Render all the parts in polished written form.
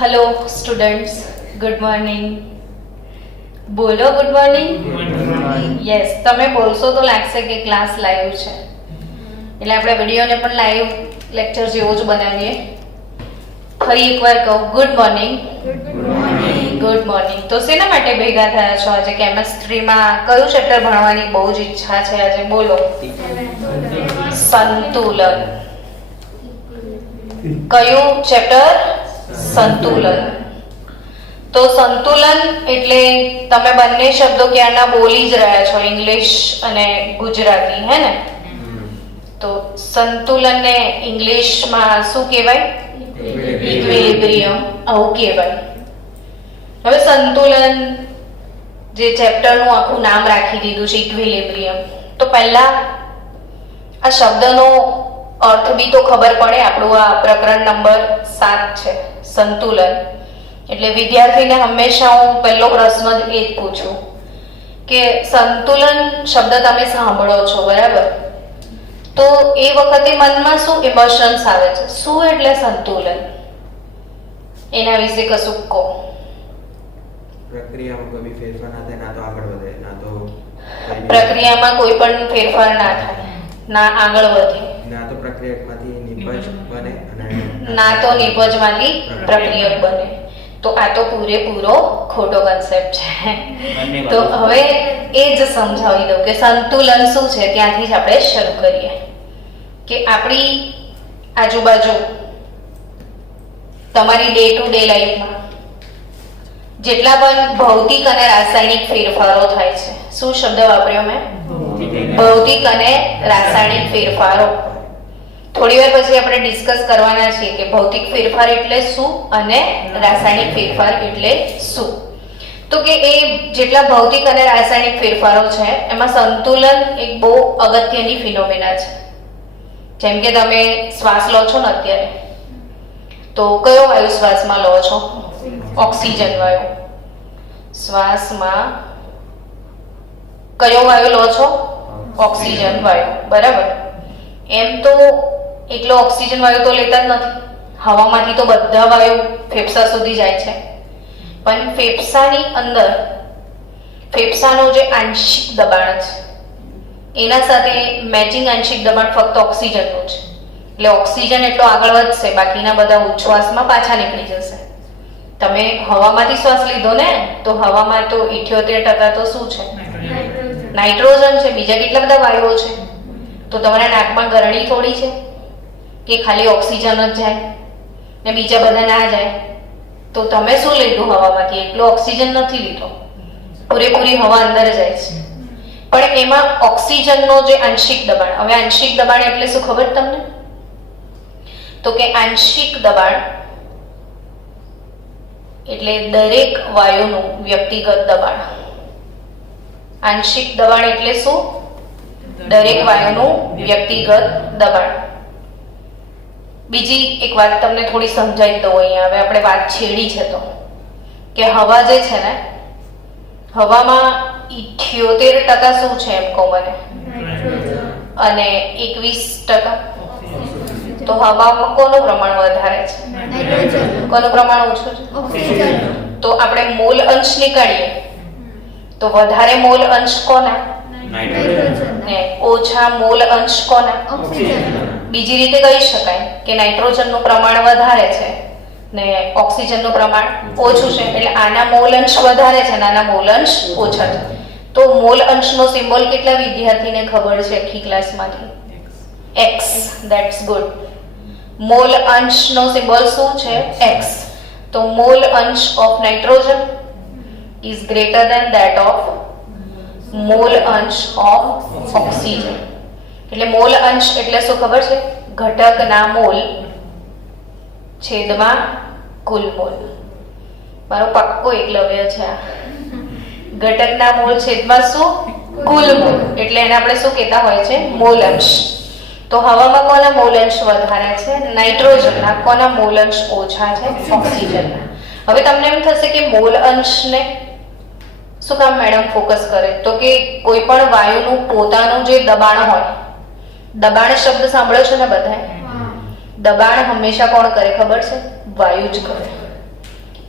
Hello students, good morning. બોલો good morning. Yes, તમે બોલશો તો લાગશે કે ક્લાસ લાઈવ છે, એટલે આપણે વિડીયોને પણ લાઈવ લેક્ચર જેવો જ બનાવીએ. ફરી એકવાર કહું, ગુડ મોર્નિંગ. Good morning. તો શેના માટે ભેગા થયા છો આજે? કેમેસ્ટ્રીમાં કયું ચેપ્ટર ભણવાની બહુ જ ઈચ્છા છે આજે? બોલો. સંતુલન. કયું ચેપ્ટર? સંતુલન. તો સંતુલન એટલે તમે બંને શબ્દો ક્યારના બોલી જ રહ્યા છો, ઇંગ્લિશ અને ગુજરાતી, હે ને? તો સંતુલનને ઇંગ્લિશમાં શું કહેવાય? ઇક્વિલિબ્રિયમ, આવું કહેવાય. હવે સંતુલન જે ચેપ્ટરનું આખું નામ રાખી દીધું છે ઇક્વિલિબ્રિયમ, તો પહેલા આ શબ્દનો અર્થ બી તો ખબર પડે. આપણું આ પ્રકરણ નંબર 7 છે, સંતુલન. એટલે વિદ્યાર્થીને હંમેશા હું પહેલો પ્રશ્ન જ એ જ પૂછું કે સંતુલન શબ્દ તમે સાંભળો છો, બરાબર? તો એ વખતે મનમાં શું ઇમોશન્સ આવે છે? શું એટલે સંતુલન? એના વિશે કશું કહો. પ્રક્રિયામાં કોઈ ફેરફાર ના થાય, ના તો આગળ વધે, ના તો પ્રક્રિયામાં કોઈ પણ ફેરફાર ના થાય, ના આગળ વધે, ના તો પ્રક્રિયામાંથી નિપજ બને અને ના તો નિપજમાંથી પ્રક્રિયક બને. તો આ તો પૂરેપૂરો ખોટો કન્સેપ્ટ છે. તો હવે એ જ સમજાવી દઉં કે સંતુલન શું છે. ત્યાંથી જ આપણે શરૂ કરીએ કે આપણી આજુબાજુ તમારી ડે ટુ ડે લાઈફમાં જેટલા પણ ભૌતિક અને રાસાયણિક ફેરફારો થાય છે. શું શબ્દ વાપર્યો મેં? ભૌતિક અને રાસાયણિક ફેરફારો. થોડી વાર પછી આપણે ડિસ્કસ કરવાના છીએ કે ભૌતિક ફેરફાર એટલે શું અને રાસાયણિક ફેરફાર એટલે શું. તો કે એ જેટલા ભૌતિક અને રાસાયણિક ફેરફારો છે એમાં સંતુલન એક બહુ અગત્યની ફિનોમેના છે. જેમ કે તમે શ્વાસ લો છો ને અત્યારે, તો કયો વાયુ શ્વાસમાં લો છો? ઓક્સિજન વાયુ. શ્વાસમાં કયો વાયુ લો છો? ઓક્સિજન વાયુ, બરાબર? એમ તો એકલો ઓક્સિજન વાયુ તો લેતા જ નથી. હવામાંથી તો બધા વાયુ ફેફસા સુધી જાય છે, પણ ફેફસાની અંદર ફેફસાનો જે આંશિક દબાણ છે એના સાથે મેચિંગ આંશિક દબાણ ફક્ત ઓક્સિજનનું છે. એટલે ઓક્સિજન એટલો આગળ વધશે, બાકીના બધા ઉચ્છ્વાસમાં પાછા નીકળી જશે. તમે હવામાંથી શ્વાસ લીધો ને, તો હવામાં તો 78% તો શું છે? નાઇટ્રોજન છે. બીજા કેટલા બધા વાયુઓ છે. તો તમારા નાકમાં ગરણી થોડી છે કે ખાલી ઓક્સિજન જ જાય ને બીજા બધા ના જાય. તો તમે શું લીધું હવામાંથી? એટલો ઓક્સિજન નથી લીધો, પૂરેપૂરી હવા અંદર જાય છે. પણ એમાં ઓક્સિજનનો જે આંશિક દબાણ, હવે આંશિક દબાણ એટલે શું ખબર તમને? તો કે આંશિક દબાણ એટલે દરેક વાયુનું વ્યક્તિગત દબાણ. આંશિક દબાણ એટલે શું? દરેક વાયુનું વ્યક્તિગત દબાણ. બીજી એક વાત તમને થોડી સમજાવી દઉં અહીંયા. હવે આપણે વાત છેડી છે તો કે હવા જે છે ને, હવામાં 78% શું છે એમ કહો મને? અને 21%. તો હવામાં કોનું પ્રમાણ વધારે છે? કોનું પ્રમાણ ઓછું છે? તો આપણે મોલ અંશ નીકાળીએ તો વધારે મોલ અંશ કોના? ને ઓછા મોલ અંશ કોના? બીજી રીતે કહી શકાય કે નાઇટ્રોજનનું પ્રમાણ વધારે છે ને ઓક્સિજનનું પ્રમાણ ઓછું છે. એટલે આના મોલ અંશ વધારે છે, આના મોલ અંશ ઓછા છે. તો મોલ અંશનો સિમ્બોલ કેટલા વિદ્યાર્થીને ખબર છે આખી ક્લાસમાંથી? x. That's good. મોલ અંશનો સિમ્બોલ શું છે? x. તો મોલ અંશ of nitrogen is greater than that of mole અંશ ઓફ ઓક્સિજન. એટલે મોલ અંશ એટલે શું ખબર છે? ઘટકના મોલ છેદમાં કુલ મોલ. મારો પાક્કો એકલવ્ય છે આ. ઘટકના મોલ છેદમાં શું? કુલ મોલ. એટલે એને આપણે શું કહેતા હોય છે? મોલ અંશ. તો હવામાં કોના મોલ અંશ વધારે છે? નાઇટ્રોજનના. કોના મોલ અંશ ઓછા છે? ઓક્સિજનના. હવે તમને એમ થશે કે મોલ અંશને શું કામ મેડમ ફોકસ કરે? તો કે કોઈ પણ વાયુનું પોતાનું જે દબાણ હોય, દબાણ શબ્દ સાંભળ્યો છે ને બધાએ? દબાણ હંમેશા કોણ કરે ખબર છે? વાયુ જ કરે.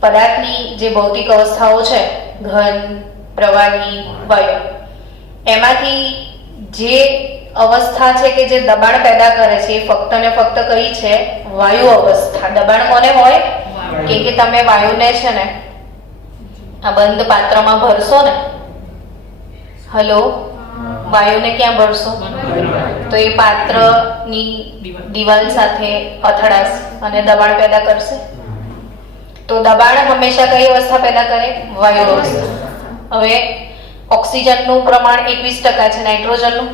પદાર્થની જે ભૌતિક અવસ્થાઓ છે, ઘન, પ્રવાહી, વાયુ, એમાંથી જે અવસ્થા છે કે જે દબાણ પેદા કરે છે એ ફક્ત ને ફક્ત કઈ છે? વાયુ અવસ્થા. દબાણ કોને હોય? કે તમે વાયુને છે ને આ બંધ પાત્રમાં ભરશો ને, હલો, વાયુને ક્યાં ભરશો? તો એ પાત્રની દિવાલ સાથે અથડાશે અને દબાણ પેદા કરશે. તો દબાણ હંમેશા કઈ અવસ્થા પેદા કરે? વાયુ અવસ્થા. હવે ઓક્સિજનનું પ્રમાણ 21% છે, નાઇટ્રોજનનું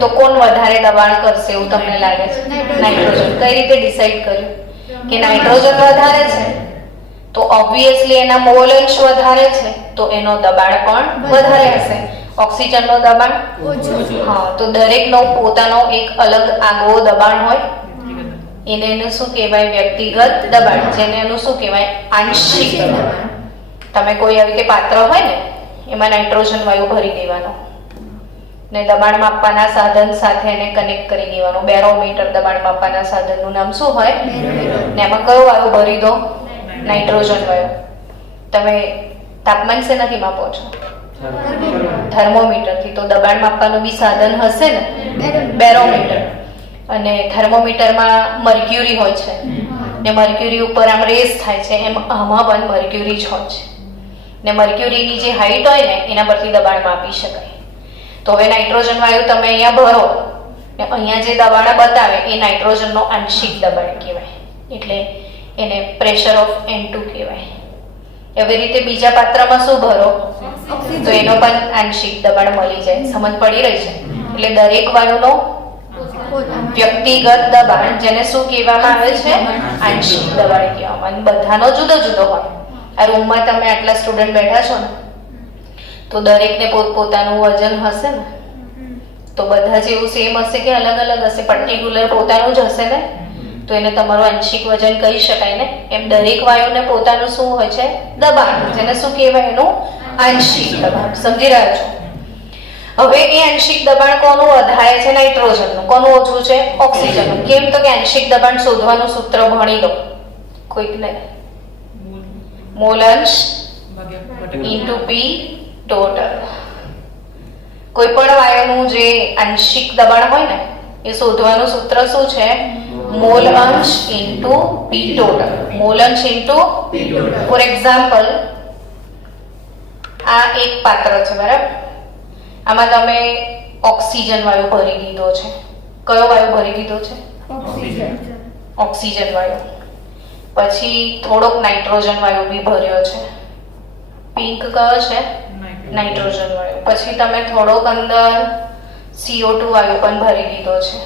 તો કોણ વધારે દબાણ કરશે એવું તમને લાગે છે? નાઇટ્રોજન. કઈ રીતે ડિસાઈડ કર્યું કે નાઇટ્રોજન વધારે છે? તો ઓબ્વિયસલી એના મોલ અંશ વધારે છે તો એનો દબાણ પણ વધારે હશે. ઓક્સિજનનો દબાણ ઓછું. હા, તો દરેકનો પોતાનો એક અલગ આગવો દબાણ હોય. એનું શું કહેવાય? વ્યક્તિગત દબાણ. જેને એનું શું કહેવાય? આંશિક દબાણ. તમે કોઈ આવી રીતે પાત્ર હોય ને એમાં નાઇટ્રોજન વાયુ ભરી દેવાનો ને દબાણ માપવાના સાધન સાથે એને કનેક્ટ કરી દેવાનો. બેરોમીટર દબાણ માપવાના સાધનનું નામ શું હોય? ને એમાં કયો વાયુ ભરી દો? નાઇટ્રોજન વાયુ. તમે તાપમાન શેનાથી માપો છો? થર્મોમીટરથી. તો દબાણ માપવાનું બી સાધન હશે ને, બેરોમીટર. અને થર્મોમીટરમાં મર્ક્યુરી હોય છે ને મર્ક્યુરી ઉપર આમ રેસ થાય છે, એમ આમાં પણ મર્ક્યુરી જ હોય છે ને મર્ક્યુરીની જે હાઈટ હોય ને એના પરથી દબાણ માપી શકાય. તો હવે નાઇટ્રોજન વાયુ તમે અહીંયા ભરો ને અહીંયા જે દબાણ બતાવે એ નાઇટ્રોજનનો આંશિક દબાણ કહેવાય, એટલે એને પ્રેશર ઓફ N2 કહેવાય. એવી રીતે બીજા પાત્રમાં શું ભરો તો એનો પણ આંશિક દબાણ મળી જાય. સમજ પડી રહી છે? એટલે દરેક વાયુનો વ્યક્તિગત દબાણ, જેને શું કહેવામાં આવે છે? આંશિક દબાણ કહેવામાં. અને બધાનો જુદો જુદો હોય. આ રૂમમાં તમે આટલા સ્ટુડન્ટ બેઠા છો ને તો દરેકને પોતપોતાનું વજન હશે ને, તો બધા જેવું સેમ હશે કે અલગ અલગ હશે? પર્ટિક્યુલર પોતાનું જ હશે ને, તો એને તમારું આંશિક વજન કહી શકાય ને. એમ દરેક વાયુને પોતાનું શું હોય છે? દબાણ, જેને શું કહેવાય? એનું આંશિક દબાણ. સમજી રહ્યા છો? હવે એ આંશિક દબાણ કોનું વધારે છે? નાઇટ્રોજનનું. કોનું ઓછું છે? ઓક્સિજનનું. કેમ? તો કે આંશિક દબાણ શોધવાનું સૂત્ર ભણી લો કોઈકને. મોલ અંશ ઇન્ટુ પી ટોટલ. કોઈ પણ વાયુનું જે આંશિક દબાણ હોય ને એ શોધવાનું સૂત્ર શું છે? મોલ અંશ ઇન્ટુ પી ટોટલ. મોલ અંશ into P total. For example, આ એક પાત્ર છે, બરાબર? આમાં તમે ઓક્સિજન વાયુ ભરી દીધો છે. કયો વાયુ ભરી દીધો છે? ઓક્સિજન વાયુ. પછી થોડોક નાઇટ્રોજન વાયુ બી ભર્યો છે. પિંક કયો છે? નાઇટ્રોજન વાયુ. પછી તમે થોડોક અંદર CO2 વાયુ પણ ભરી દીધો છે.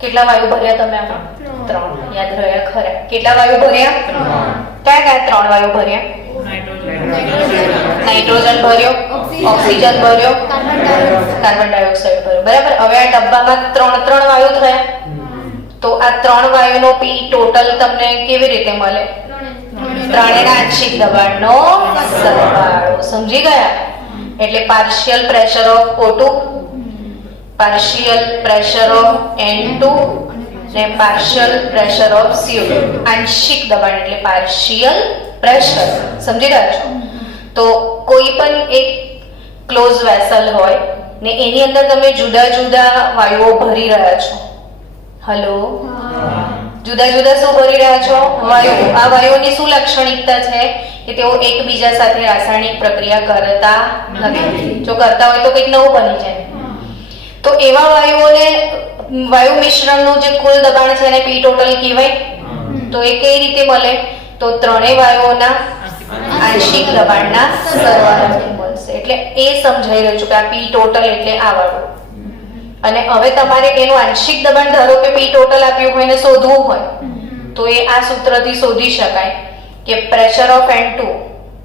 કેટલા વાયુ ભર્યા તમે આમાં? 3. યાદ રહ્યા ખરા? કેટલા વાયુ ભર્યા? 3. કયા 3 વાયુ ભર્યા? નાઇટ્રોજન ભર્યો, ઓક્સિજન ભર્યો, કાર્બન ડાયોક્સાઇડ ભર્યો, બરાબર? હવે આ ડબ્બામાં 3 વાયુ થયા. તો આ 3 વાયુનો પી ટોટલ તમને કેવી રીતે મળે? ત્રણેયના આંશિક દબાણનો સરવાળો. સમજી ગયા? એટલે partial pressure of O2, partial pressure of N2 ને પાર્શિયલ પ્રેશર ઓફ CO2. આંશિક દબાણ એટલે પાર્શિયલ પ્રેશર. સમજી રહ્યા છો? તો કોઈ પણ એક ક્લોઝ વેસલ હોય ને એની અંદર તમે જુદા જુદા વાયુઓ ભરી રહ્યા છો. હલો, જુદા જુદા શું ભરી રહ્યા છો? વાયુ. આ વાયુઓની શું લાક્ષણિકતા છે? કે તેઓ એકબીજા સાથે રાસાયણિક પ્રક્રિયા કરતા નથી. જો કરતા હોય તો કંઈક નવું બની જાય. તો એવા વાયુઓને વાયુ મિશ્રણનું જે કુલ દબાણ છે એને પી ટોટલ કહેવાય. તો એ કઈ રીતે મળે? તો ત્રણેય વાયુઓના આંશિક દબાણના સરવાળાથી મળશે. એટલે એ સમજાઈ રહ્યું છે કે આ પી ટોટલ એટલે આ વાળું. અને હવે તમારે એનું આંશિક દબાણ ધારો કે પી ટોટલ આપ્યું હોય ને શોધવું હોય તો એ આ સૂત્રથી શોધી શકાય કે pressure of N2,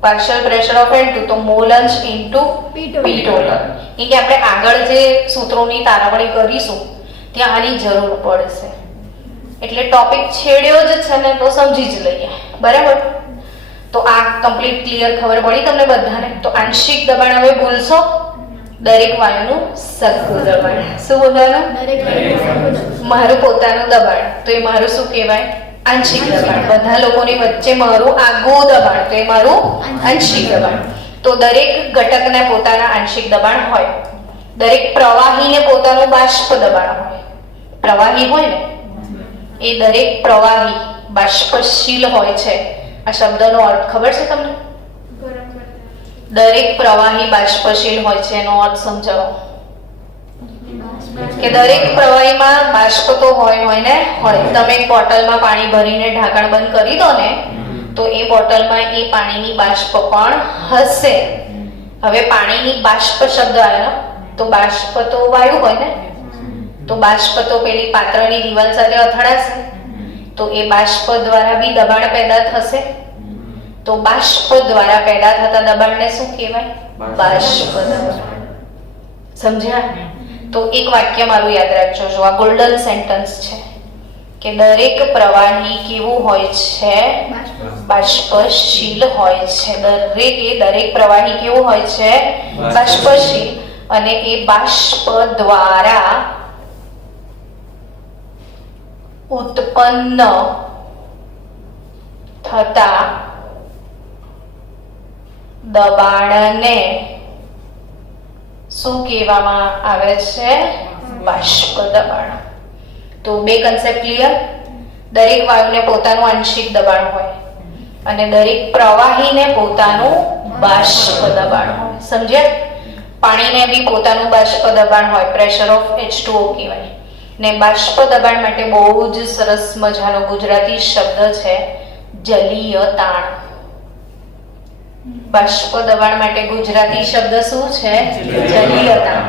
partial pressure of N2 તો મોલ અંશ ઇન્ટુ પી ટોટલ. કે આપણે આગળ જે સૂત્રોની તારવણી કરીશું ત્યાં આની જરૂર પડશે. એટલે ટોપિક છેડ્યો જ છે ને તો સમજી જ લઈએ, બરાબર? તો આ કમ્પ્લીટ ક્લિયર ખબર પડી તમને બધાને? તો આંશિક દબાણ હવે ભૂલશો. દરેક વાયુનું સરખું દબાણ. શું બોલવાનું? મારું પોતાનું દબાણ. તો એ મારું શું કહેવાય? આંશિક દબાણ. બધા લોકોની વચ્ચે મારું આગવું દબાણ, તો એ મારું આંશિક દબાણ. તો દરેક ઘટકને પોતાના આંશિક દબાણ હોય. દરેક પ્રવાહીને પોતાનું બાષ્પ દબાણ હોય. પ્રવાહી હોય ને એ દરેક પ્રવાહી બાષ્પશીલ હોય છે. આ શબ્દનો અર્થ ખબર છે તમને? દરેક પ્રવાહી બાષ્પશીલ હોય છે એનો અર્થ સમજાવો. કે દરેક પ્રવાહીમાં બાષ્પ તો હોય ને હોય. તમે એક બોટલમાં પાણી ભરીને ઢાંકણ બંધ કરી દો ને તો એ બોટલમાં એ પાણીની બાષ્પ પણ હશે. હવે પાણીની બાષ્પ શબ્દ આવ્યો તો બાષ્પ તો વાયુ હોય ને, તો બાષ્પ તો પેલી પાત્રની દિવાલ સાથે અથડાશે તો એ બાષ્પ દ્વારા બી દબાણ પેદા થશે. તો બાષ્પ દ્વારા પેદા થતા દબાણને શું કહેવાય? બાષ્પ દબાણ. સમજ્યા? તો એક વાક્ય મારું યાદ રાખજો. જો આ ગોલ્ડન સેન્ટેન્સ છે કે દરેક પ્રવાહી કેવું હોય છે? બાષ્પશીલ હોય છે. દરેક પ્રવાહી કેવું હોય છે? બાષ્પશીલ. અને એ બાષ્પ દ્વારા ઉત્પન્ન થતા દબાણને શું કહેવામાં આવે છે? બાષ્પ દબાણ. તો બે કન્સેપ્ટ ક્લિયર? દરેક વાયુને પોતાનું આંશિક દબાણ હોય અને દરેક પ્રવાહીને પોતાનું બાષ્પ દબાણ હોય. સમજ્યા? પાણીને બી પોતાનું બાષ્પ દબાણ હોય, પ્રેશર ઓફ H2O કહેવાય. ને બાષ્પ દબાણ માટે બહુ જ સરસ મજાનો ગુજરાતી શબ્દ છે જલીય તાણ. બાષ્પ દબાણ માટે ગુજરાતી શબ્દ શું છે? જલીય તાણ.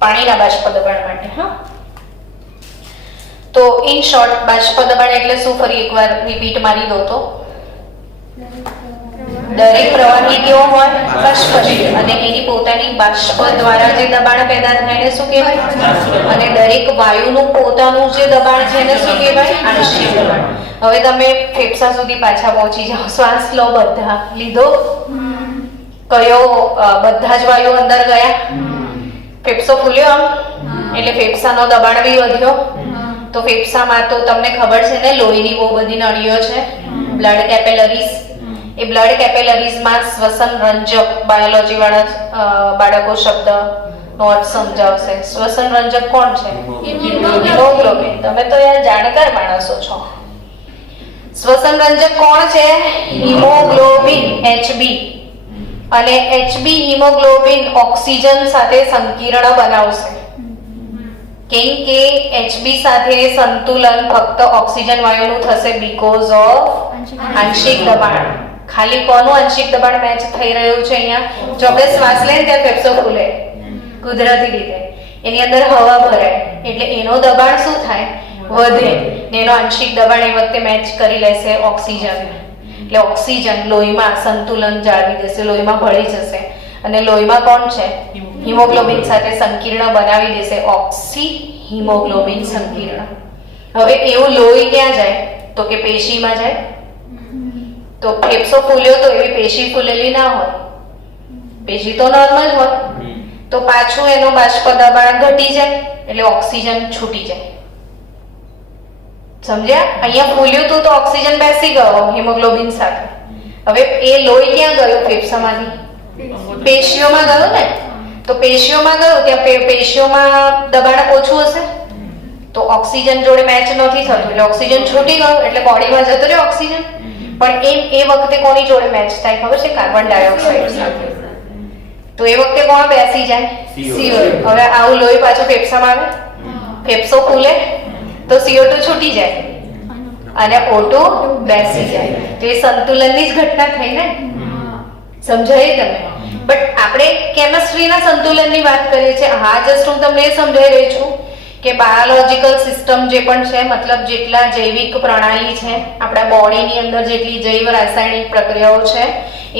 પાણીના બાષ્પ દબાણ માટે. હા, તો ઇન શોર્ટ બાષ્પ દબાણ એટલે શું? ફરી એકવાર રિપીટ મારી દો તો દરેક પ્રવાહી કેવો હોય? બાષ્પશીલ. અને એની પોતાની બાષ્પ દ્વારા જે દબાણ પેદા થાય એને શું કહેવાય? અને દરેક વાયુનું પોતાનું જે દબાણ છે એને શું કહેવાય? આંશિક દબાણ. હવે તમે ફેફસા સુધી પાછા પહોંચી જાઓ. શ્વાસ લો, બધા લીધો? કયો? બધા જ વાયુ અંદર ગયા? ફેફસો ફૂલ્યો આમ એટલે ફેફસાનો દબાણ બી વધ્યો. તો ફેફસામાં તો તમને ખબર છે ને લોહીની બહુ બધી નળીઓ છે, બ્લડ કેપિલરીઝ. એ બ્લડ કેપિલરીઝમાં શ્વસન રંજક, બાયોલોજી વાળા બાળકો શબ્દનો અર્થ સમજાવશે. શ્વસન રંજક કોણ છે? હિમોગ્લોબિન. તમે તો યાર જાણકાર માણસો છો. શ્વસન રંજક કોણ છે? Haemoglobin, Hb. અને Hb હિમોગ્લોબિન ઓક્સિજન સાથે સંકીર્ણ બનાવશે. કેમ કે Hb સાથે સંતુલન ફક્ત ઓક્સિજન વાયુનું થશે બીકોઝ ઓફ આંશિક દબાણ. ખાલી કોનું આંશિક દબાણ મેચ થઈ રહ્યું છે અહીંયા? જો આપણે શ્વાસ લઈએ ત્યારે ફેફસો ખુલે કુદરતી રીતે, એની અંદર હવા ભરાય એટલે એનો દબાણ શું થાય? વધે. ને એનો આંશિક દબાણ એ વખતે મેચ કરી લેશે ઓક્સિજન. એટલે ઓક્સિજન લોહીમાં સંતુલન જાળવી દેશે, લોહીમાં ભળી જશે. અને લોહીમાં કોણ છે? હિમોગ્લોબિન સાથે સંકીર્ણ બનાવી દેશે, ઓક્સી હિમોગ્લોબિન સંકીર્ણ. હવે એવું લોહી ક્યાં જાય? તો કે પેશીમાં જાય. તો ફેફસો ફૂલ્યો તો એવી પેશી ફૂલેલી ના હોય, પેશી તો નોર્મલ હોય. તો પાછું એનું બાષ્પ દબાણ ઘટી જાય એટલે ઓક્સિજન છૂટી જાય. સમજ્યા? અહીંયા ફૂલ્યું તું તો ઓક્સિજન બેસી ગયો હિમોગ્લોબિન સાથે. હવે એ લોહી ક્યાં ગયું? ફેફસામાંથી પેશીઓમાં ગયું ને. તો પેશીઓમાં ગયું ત્યાં પેશીઓમાં દબાણ ઓછું હશે તો ઓક્સિજન જોડે મેચ નથી થતું એટલે ઓક્સિજન છૂટી ગયો એટલે બોડીમાં જતો રહ્યો ઓક્સિજન. પણ એ વખતે કોની જોડે મેચ થાય ખબર છે? કાર્બન ડાયોક્સાઇડ સાથે. તો એ વખતે કોણ બેસી જાય? CO2. હવે આવું લોહી પાછું ફેફસામાં આવે, ફેફસો ફૂલે તો CO2 છૂટી જાય અને O2 બેસી જાય. તો એ સંતુલનની જ ઘટના થઈ ને. સમજાય તમે? બટ આપણે કેમિસ્ટ્રીના સંતુલનની વાત કરીએ છીએ. હા, જસ્ટ હું તમને એ સમજાવી રહી છું કે બાયોલોજિકલ સિસ્ટમ જે પણ છે, મતલબ જેટલા જૈવિક પ્રણાલી છે આપણા બોડીની અંદર, જેટલી જૈવ રાસાયણિક પ્રક્રિયાઓ છે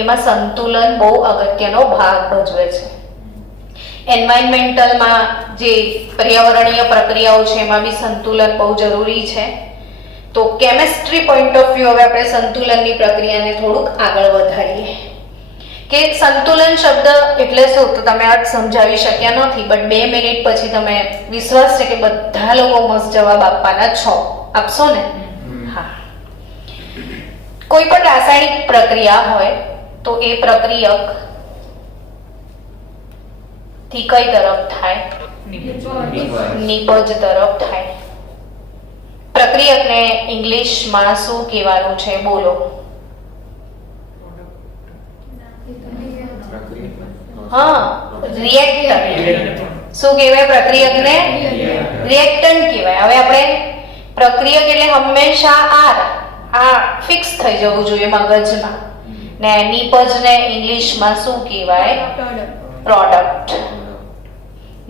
એમાં સંતુલન બહુ અગત્યનો ભાગ ભજવે છે. એન્વાયરમેન્ટલમાં જે પર્યાવરણીય પ્રક્રિયાઓ છે એમાં બી સંતુલન બહુ જરૂરી છે. તો કેમિસ્ટ્રી પોઈન્ટ ઓફ વ્યૂ હવે આપણે સંતુલનની પ્રક્રિયાને થોડુંક આગળ વધારીએ કે સંતુલન શબ્દ એટલે શું? તો તમે આજ સમજાવી શક્યા નથી, બટ 2 મિનિટ પછી તમે વિશ્વાસ છે કે બધા લોકો મસ્ત જવાબ આપવાના છો. આપશો ને? હા, કોઈ પણ રાસાયણિક પ્રક્રિયા હોય તો એ પ્રક્રિયક થી કઈ તરફ થાય? નિપજ તરફ થાય. પ્રક્રિયકને ઇંગ્લિશમાં શું કહેવાનું છે? બોલો. હા, રિએક્ટન્ટ. શું કહેવાય પ્રક્રિયકને? રિએક્ટન્ટ કહેવાય. હવે આપણે પ્રક્રિયક એટલે હંમેશા આ ફિક્સ થઈ જવું જોઈએ મગજમાં. ને નિપજને ઇંગ્લિશમાં શું કહેવાય? પ્રોડક્ટ.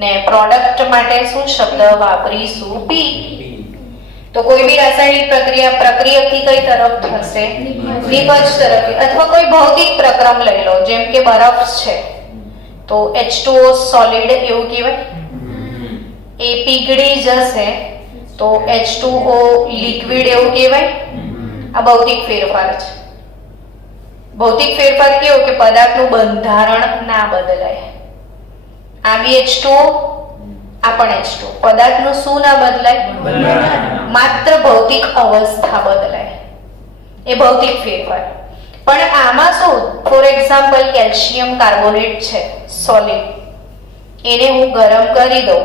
ને પ્રોડક્ટ માટે શું શબ્દ વાપરીશું? પી. તો કોઈ બી રાસાયણિક પ્રક્રિયા પ્રક્રિયકથી કઈ તરફ થશે? નિપજ તરફ. અથવા કોઈ ભૌતિક પ્રક્રમ લઈ લો, જેમ કે બરફ છે તો H2O સોલિડ એવું કહેવાય. એ પીગળી જશે તો H2O લિક્વિડ એવું કહેવાય. આ ભૌતિક ફેરફાર છે. ભૌતિક ફેરફાર કેવો કે પદાર્થનું બંધારણ ના બદલાય. આ બી H2O, આ પણ H2O. પદાર્થનું શું ના બદલાય? માત્ર ભૌતિક અવસ્થા બદલાય. એ ભૌતિક ફેરફાર. પણ આમાં શું, ફોર એક્ઝામ્પલ કેલ્શિયમ કાર્બોનેટ છે સોલિડ, એને હું ગરમ કરી દઉં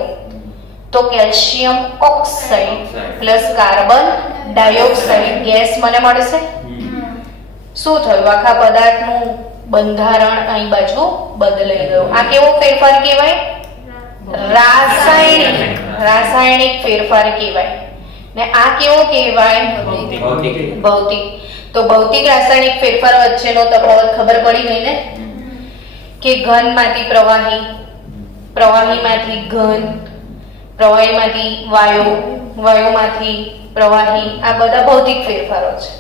તો calcium oxide plus carbon dioxide gas મને મળશે. શું થયું? આખા પદાર્થનું બંધારણ અહીં બાજુ બદલાઈ ગયું. આ કેવો ફેરફાર કહેવાય? રાસાયણિક ફેરફાર કહેવાય. ને આ કેવો કહેવાય? ભૌતિક. તો ભૌતિક રાસાયણિક ફેરફાર વચ્ચેનો તફાવત ખબર પડી ગઈ ને, કે ઘનમાંથી પ્રવાહી, પ્રવાહીમાંથી ઘન, પ્રવાહીમાંથી વાયુ, વાયુમાંથી પ્રવાહી, આ બધા ભૌતિક ફેરફારો છે.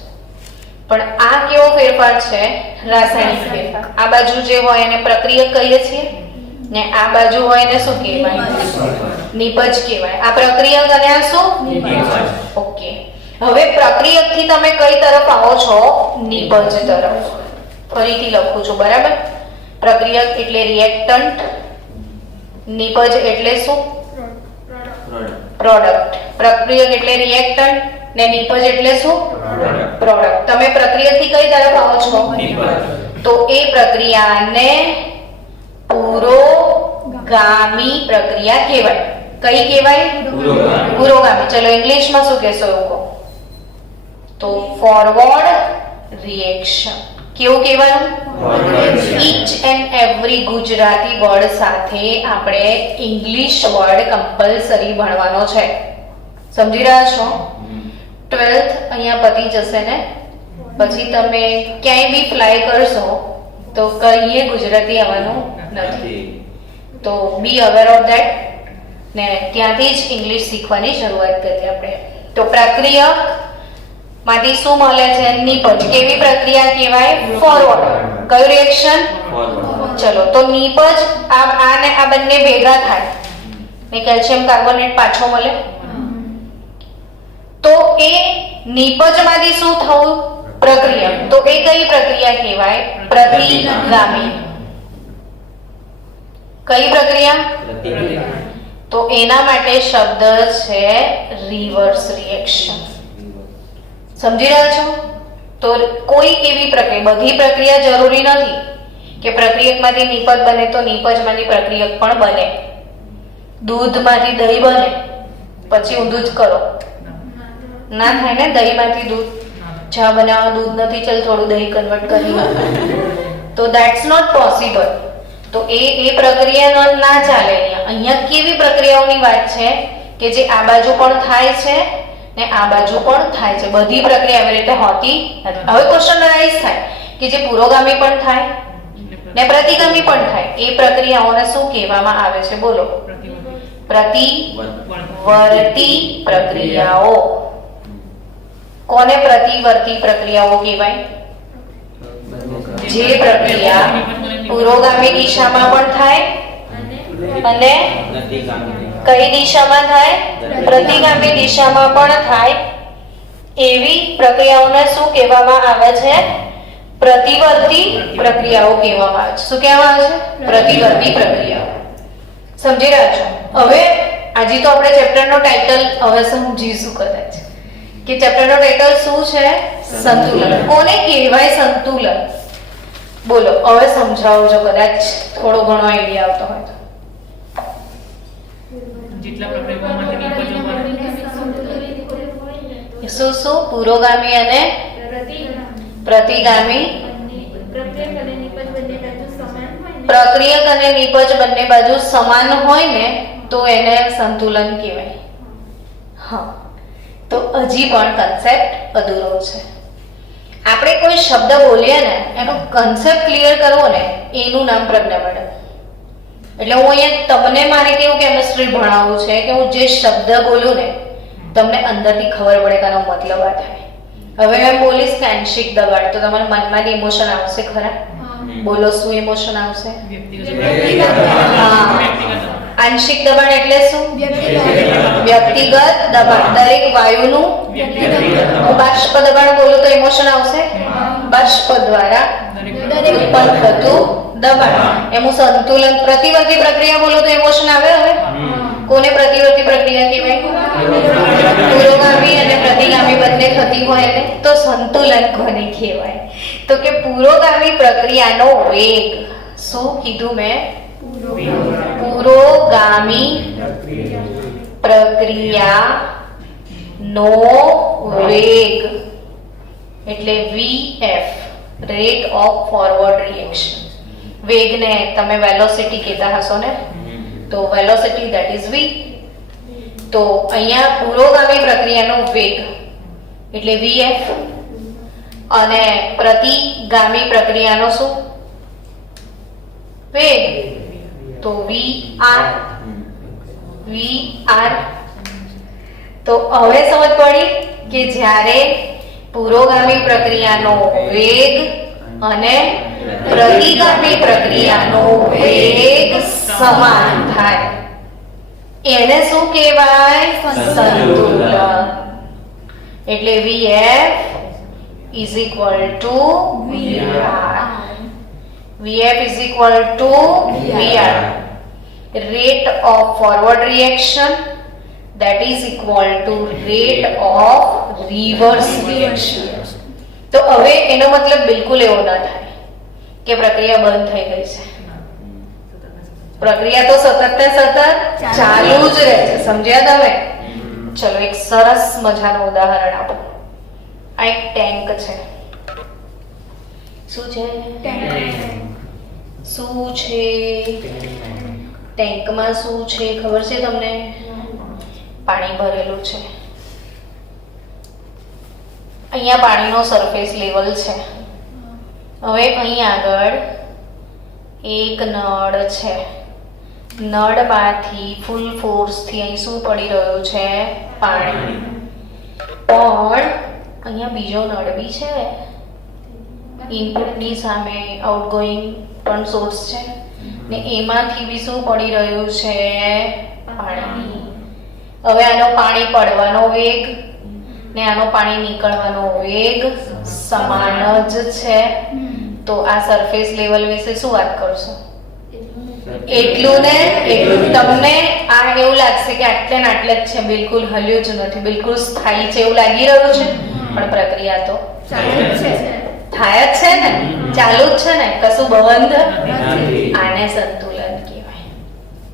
પણ આ કેવો ફેરફાર છે? રાસાયણિક ફેરફાર. આ બાજુ જે હોય એને પ્રક્રિયક કહીએ છીએ, ને આ બાજુ હોય એને શું કહેવાય? નિપજ કહેવાય. આ પ્રક્રિયક અને આ શું? ઓકે. હવે પ્રક્રિયકથી તમે કઈ તરફ આવો છો? નિપજ તરફ. ફરીથી લખું છું, બરાબર? પ્રક્રિયક એટલે રિએક્ટન્ટ, નિપજ એટલે શું? પ્રોડક્ટ. પ્રક્રિયક એટલે રિએક્ટન્ટ ને નિપજ એટલે શું? પ્રોડક્ટ. તમે પ્રક્રિયકથી કઈ તરફ આવો છો? તો એ પ્રક્રિયાને પુરોગામી પ્રક્રિયા કહેવાય. કઈ કહેવાય? પુરોગામી. ચલો ઇંગ્લિશમાં શું કહેશો એવું કહો તો ફોરવર્ડ રિએક્શન. કેવું કહેવાનું? Each and every Gujarati word સાથે આપણે ઇંગ્લિશ વર્ડ કમ્પલસરી ભણવાનો છે. સમજી રહ્યા છો? 12th અહીંયા પતી જશે ને પછી તમે ક્યાંય બી ફ્લાય કરશો તો કહીએ ગુજરાતી આવવાનું નથી. તો બી અવેર ઓફ ધેટ. ને ત્યાંથી જ ઇંગ્લિશ શીખવાની શરૂઆત કરીએ આપણે. તો પ્રક્રિયક માંથી શું મળે છે? નિપજ. કેવી પ્રક્રિયા કહેવાય? ફોરવર્ડ. કયું રિએક્શન? ચલો તો નિપજ આ ને આ બંને ભેગા થાય ને કેલ્શિયમ કાર્બોનેટ પાછો મળે તો એ નિપજમાંથી શું થયું? પ્રક્રિયા. તો એ કઈ પ્રક્રિયા કહેવાય? પ્રતિગામી. કઈ પ્રક્રિયા? તો એના માટે શબ્દ છે રિવર્સ રિએક્શન. સમજી રહ્યા છો? તો કોઈ એવી પ્રક્રિયા, બધી પ્રક્રિયા જરૂરી નથી કે પ્રક્રિયકમાંથી નિપજ બને તો નિપજમાંથી પ્રક્રિયક પણ બને. દૂધમાંથી દહીં બને પછી ઊંધું જ કરો ના થાય ને. દહીંમાંથી દૂધ, ચા બનાવવા દૂધ નથી, ચલ થોડું દહીં કન્વર્ટ કરી તો ધેટ્સ નોટ પોસિબલ. તો એ પ્રક્રિયા ના ચાલે. અહીંયા કેવી પ્રક્રિયાઓની વાત છે કે જે આ બાજુ પણ થાય છે ને આ બાજુ પણ થાય છે. બધી પ્રક્રિયા આવી રીતે હોતી નથી. હવે ક્વેશ્ચન રાઈઝ થાય કે જે પુરોગામી પણ થાય ને પ્રતિગામી પણ થાય, એ પ્રક્રિયાઓને શું કહેવામાં આવે છે? બોલો. પ્રતિવર્તી પ્રક્રિયાઓ. કોને પ્રતિવર્તી પ્રક્રિયાઓ કહેવાય? જે પ્રક્રિયા પુરોગામી દિશામાં પણ થાય અને કઈ દિશામાં થાય? પ્રતિગામી દિશામાં પણ થાય. એવી પ્રક્રિયાઓને શું કહેવામાં આવે છે? પ્રતિવર્તી પ્રક્રિયાઓ કહેવામાં આવે છે. શું કહેવામાં આવે છે? પ્રતિવર્તી પ્રક્રિયાઓ. સમજી રહ્યા છો? હવે આજે તો આપણે ચેપ્ટરનો ટાઇટલ હવે સમજીશું કદાચ કે ચેપ્ટરનો ટાઇટલ શું છે? સંતુલન. કોને કહેવાય સંતુલન? બોલો હવે સમજાવજો, કદાચ થોડો ઘણો આઈડિયા આવતો હોય તો. જેટલા પ્રક્રિયાઓમાંથી નિપજો બને. શું શું? પુરોગામી અને પ્રતિગામી. પ્રક્રિયક અને નિપજ બંને બાજુ સમાન હોય ને તો એને સંતુલન કહેવાય. હા, તો હજી પણ કન્સેપ્ટ અધૂરો છે. આપણે કોઈ શબ્દ બોલીએ ને એનો કન્સેપ્ટ ક્લિયર કરવો ને એનું નામ પ્રજ્ઞા મેડમ. એટલે હું અહીંયા તમને મારે કેવું કેમિસ્ટ્રી ભણાવવું છે કે હું જે શબ્દ બોલું ને તમને અંદરથી ખબર પડે કે આનો મતલબ આ થાય. હવે મેં બોલીશ કે આંશિક દબાણ તો તમારા મનમાં ઇમોશન આવશે ખરા? બોલો શું ઇમોશન આવશે? હા, આંશિક દબાણ એટલે શું? વ્યક્તિગત દબાણ. દરેક વાયુનું હું બાષ્પ દબાણ બોલું તો ઇમોશન આવશે? બાષ્પ દ્વારા ઉત્પન્ન થતું દબાણ. એમ હું સંતુલન પ્રતિવર્તી પ્રક્રિયા બોલું તો ઇમોશન આવે. હવે કોને પ્રતિવર્તી પ્રક્રિયા કહેવાય? પુરોગામી અને પ્રતિગામી બંને થતી હોય ને તો સંતુલન કોને કહેવાય? તો કે પુરોગામી પ્રક્રિયાનો વેગ. શું કીધું મેં? પુરોગામી પ્રક્રિયાનો વેગ એટલે VF, rate of forward reaction. વેગને તમે વેલોસિટી કહેતા હશો ને, તો વેલોસિટી ધેટ ઇઝ v. તો અહીંયા પુરોગામી પ્રક્રિયાનો વેગ એટલે VF અને પ્રતિગામી પ્રક્રિયાનો શું? વેગ. તો VR. તો હવે સમજ પડી કે જ્યારે પુરોગામી પ્રક્રિયાનો વેગ અને પ્રતિગામી પ્રક્રિયાનો વેગ સમાન થાય એને શું કહેવાય? સંતુલન. એટલે VF is equal to VR. VF is equal to VR. Rate of forward reaction that is equal to rate of reverse reaction. તો હવે એનો મતલબ બિલકુલ એવો ના થાય કે પ્રક્રિયા બંધ થઈ ગઈ છે. પ્રક્રિયા તો સતત ને સતત ચાલુ જ રહે છે. સમજ્યા તમે? ચલો એક સરસ મજાનું ઉદાહરણ આપો. આ એક ટેન્ક છે. શું છે? શું છે? ટેન્કમાં શું છે ખબર છે તમને? પાણી ભરેલું છે. અહીંયા પાણીનો સરફેસ લેવલ છે. હવે અહીં આગળ એક નળ છે. નળમાંથી ફૂલ ફોર્સથી અહીં શું પડી રહ્યું છે? પાણી. પણ અહીંયા બીજો નળ બી છે. ઇનપુટની સામે આઉટગોઈંગ પણ સોર્સ છે ને એમાંથી બી શું પડી રહ્યું છે? પાણી. હવે આનો પાણી પડવાનો વેગ ને આનો પાણી નીકળવાનો વેગ સમાન જ છે. તો આ સરફેસ લેવલ વિશે શું વાત કરશો? એટલું ને એટલું. તમને આ એવું લાગશે કે આટલે ને આટલે જ છે, બિલકુલ હલ્યું જ નથી, બિલકુલ સ્થાયી છે એવું લાગી રહ્યું છે, પણ પ્રક્રિયા તો થાય જ છે ને, ચાલુ જ છે ને, કશું બંધ. આને સંતુલન કહેવાય.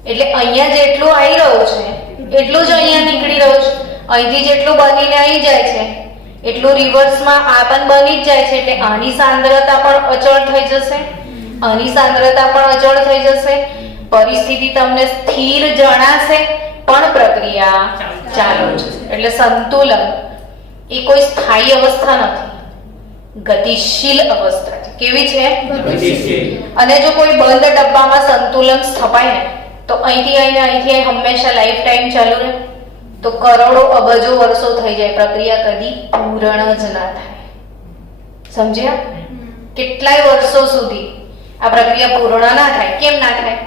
એટલે અહીંયા જેટલું આવી રહ્યું છે એટલું જ અહીંયા નીકળી રહ્યું છે. અહીંથી જેટલું બનીને આવી જાય છે એટલું રિવર્સમાં આ પણ બની જ જાય છે. એટલે આની સાંદ્રતા પણ અચળ થઈ જશે, આની સાંદ્રતા પણ અચળ થઈ જશે. પરિસ્થિતિ તમને સ્થિર જણાશે પણ પ્રક્રિયા ચાલુ છે. એટલે સંતુલન એ કોઈ સ્થાયી અવસ્થા નથી, ગતિશીલ અવસ્થા છે. કેવી છે? ગતિશીલ. અને જો કોઈ બંધ ડબ્બામાં સંતુલન સ્થપાય ને તો અહીંથી અહીંથી હંમેશા લાઈફ ટાઈમ ચાલુ રહે. તો કરોડો અબજો વર્ષો થઈ જાય, પ્રક્રિયા કદી પૂર્ણ જ ના થાય. સમજ્યા? કેટલાય વર્ષો સુધી આ પ્રક્રિયા પૂર્ણ ના થાય. કેમ ના થાય?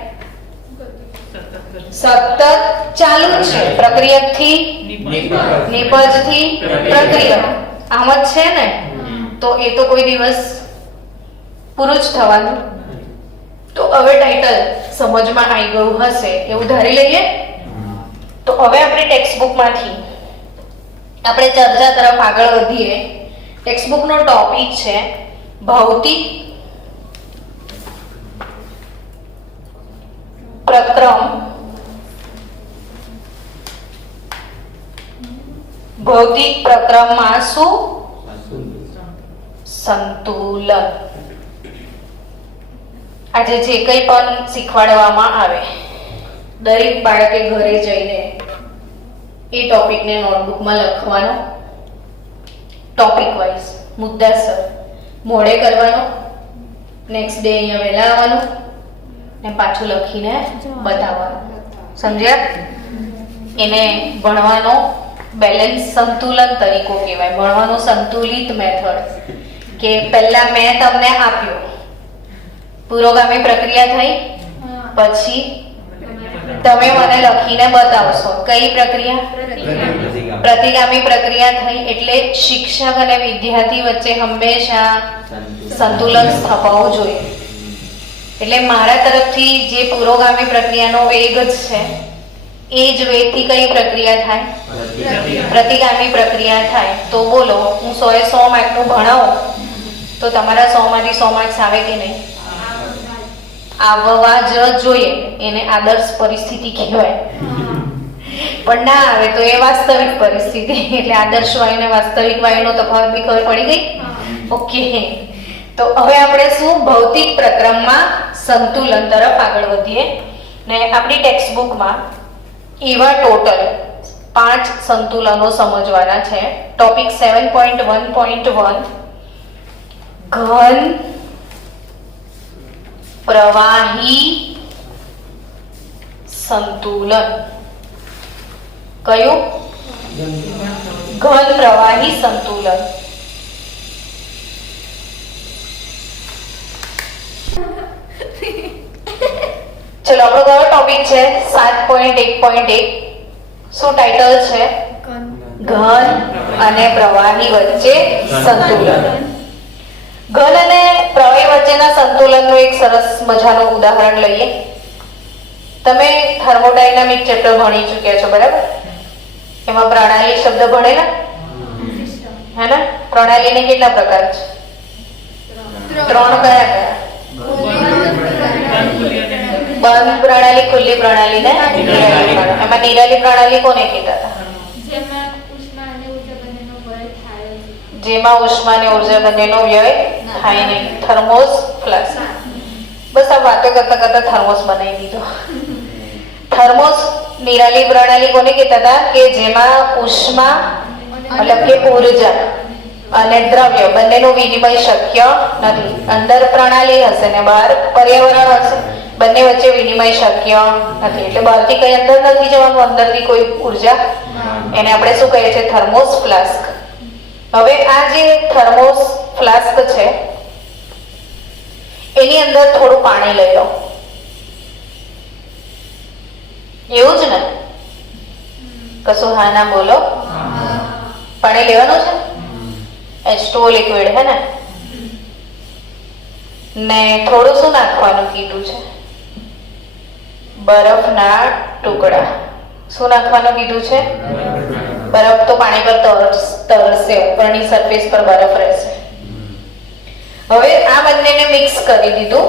સતત ચાલુ જ છે. પ્રક્રિયકથી નિપજથી પ્રક્રિયા આમ જ છે ને. તો એ તો કોઈ દિવસ પૂરું જ થવાનું. તો હવે ટાઇટલ સમજમાં આવી ગયું હશે એવું ધારી લઈએ. તો હવે આપણે ટેક્સ્ટ બુકમાંથી આપણે ચર્ચા તરફ આગળ વધીએ. ટેક્સ્ટબુકનો ટોપિક છે ભૌતિક પ્રક્રમ ભૌતિક પ્રક્રમમાં શું? સંતુલન. આજે જે કંઈ પણ શીખવાડવામાં આવે દરેક બાળકે ઘરે જઈને એ ટોપિકને નોટબુકમાં લખવાનો, ટોપિક વાઇઝ મુદ્દાસર મોડે કરવાનો, નેક્સ્ટ ડે અહીંયા વહેલા આવવાનું ને પાછું લખીને બતાવવાનું. સમજ્યા? એને ભણવાનો બેલેન્સ સંતુલન તરીકો કહેવાય, ભણવાનો સંતુલિત મેથડ. કે પહેલા મેં તમને આપ્યો, પુરોગામી પ્રક્રિયા થઈ, પછી તમે મને લખીને બતાવશો. કઈ પ્રક્રિયા? પ્રતિગામી પ્રક્રિયા થઈ. એટલે શિક્ષક અને વિદ્યાર્થી વચ્ચે હંમેશા સંતુલન સ્થપાવવું જોઈએ. એટલે મારા તરફથી જે પુરોગામી પ્રક્રિયાનો વેગ જ છે એ જ વેગથી કઈ પ્રક્રિયા થાય? પ્રતિગામી પ્રક્રિયા થાય. તો બોલો, હું 100 એ 100 માર્કનું ભણાવું તો તમારા 100 માંથી 100 માર્ક્સ આવે કે નહીં? આવવા જ જોઈએ. એને આદર્શ પરિસ્થિતિ કહેવાય. પણ ના આવે તો એ વાસ્તવિક પરિસ્થિતિ. એટલે આદર્શ વાયુ ને વાસ્તવિક વાયુનો તફાવત બી ખબર પડી ગઈ? ઓકે. તો હવે આપણે શું? ભૌતિક પ્રક્રમમાં સંતુલન તરફ આગળ વધીએ. ને આપણી ટેક્સ્ટબુકમાં એવા ટોટલ 5 સંતુલનો સમજવાના છે. ટોપિક 7.1.1 ઘન પ્રવાહી સંતુલન. કયું? ઘન પ્રવાહી સંતુલન. ચલો, આપણો કયો ટોપિક છે? 7.1.1. શું ટાઇટલ છે? ઘન અને પ્રવાહી વચ્ચે સંતુલન. ઘન અને પ્રવાહી વચ્ચેના સંતુલનનું એક સરસ મજાનું ઉદાહરણ લઈએ. તમે થર્મોડાયનામિક ચેપ્ટર ભણી ચૂક્યા છો, બરાબર? એમાં પ્રણાલી શબ્દ ભણેલા હે ને? પ્રણાલીને કેટલા પ્રકાર છે? 3. કયા કયા? બંધ પ્રણાલી, ખુલ્લી પ્રણાલી ને નિરાલી પ્રણાલી. એમાં નિરાલી પ્રણાલી કોને કહેતા હતા? જેમાં ઉષ્મા અને ઉર્જા બંનેનો વ્યય થાય નહીં. Thermos, flask. બસ આ વાતો કરતા કરતા થર્મોસ બનાવી દીધો. થર્મોસ નિરાલી પ્રણાલી કોને કહેતા હતા? કે જેમાં ઉષ્મા મતલબ કે ઉર્જા અને દ્રવ્ય બંનેનું વિનિમય શક્ય નથી. અંદર પ્રણાલી હશે ને બહાર પર્યાવરણ હશે, બંને વચ્ચે વિનિમય શક્ય નથી. એટલે બહારથી કઈ અંદર નથી જવાનું, અંદરથી કોઈ ઉર્જા. એને આપણે શું કહીએ છીએ? Thermos, flask. હવે આ જે થર્મોસ ફ્લાસ્ક છે એની અંદર થોડું પાણી લઈ લો. એવું જ ને? કશું હા ના બોલો. પાણી લેવાનું છે? H2O લિક્વિડ હે ને? ને થોડું શું નાખવાનું કીધું છે? બરફના ટુકડા. શું નાખવાનું કીધું છે? બરફ તો પાણી પર તરસે, ઉપરની સરફેસ પર બરફ રહેશે. હવે આ બંનેને મિક્સ કરી દીધું.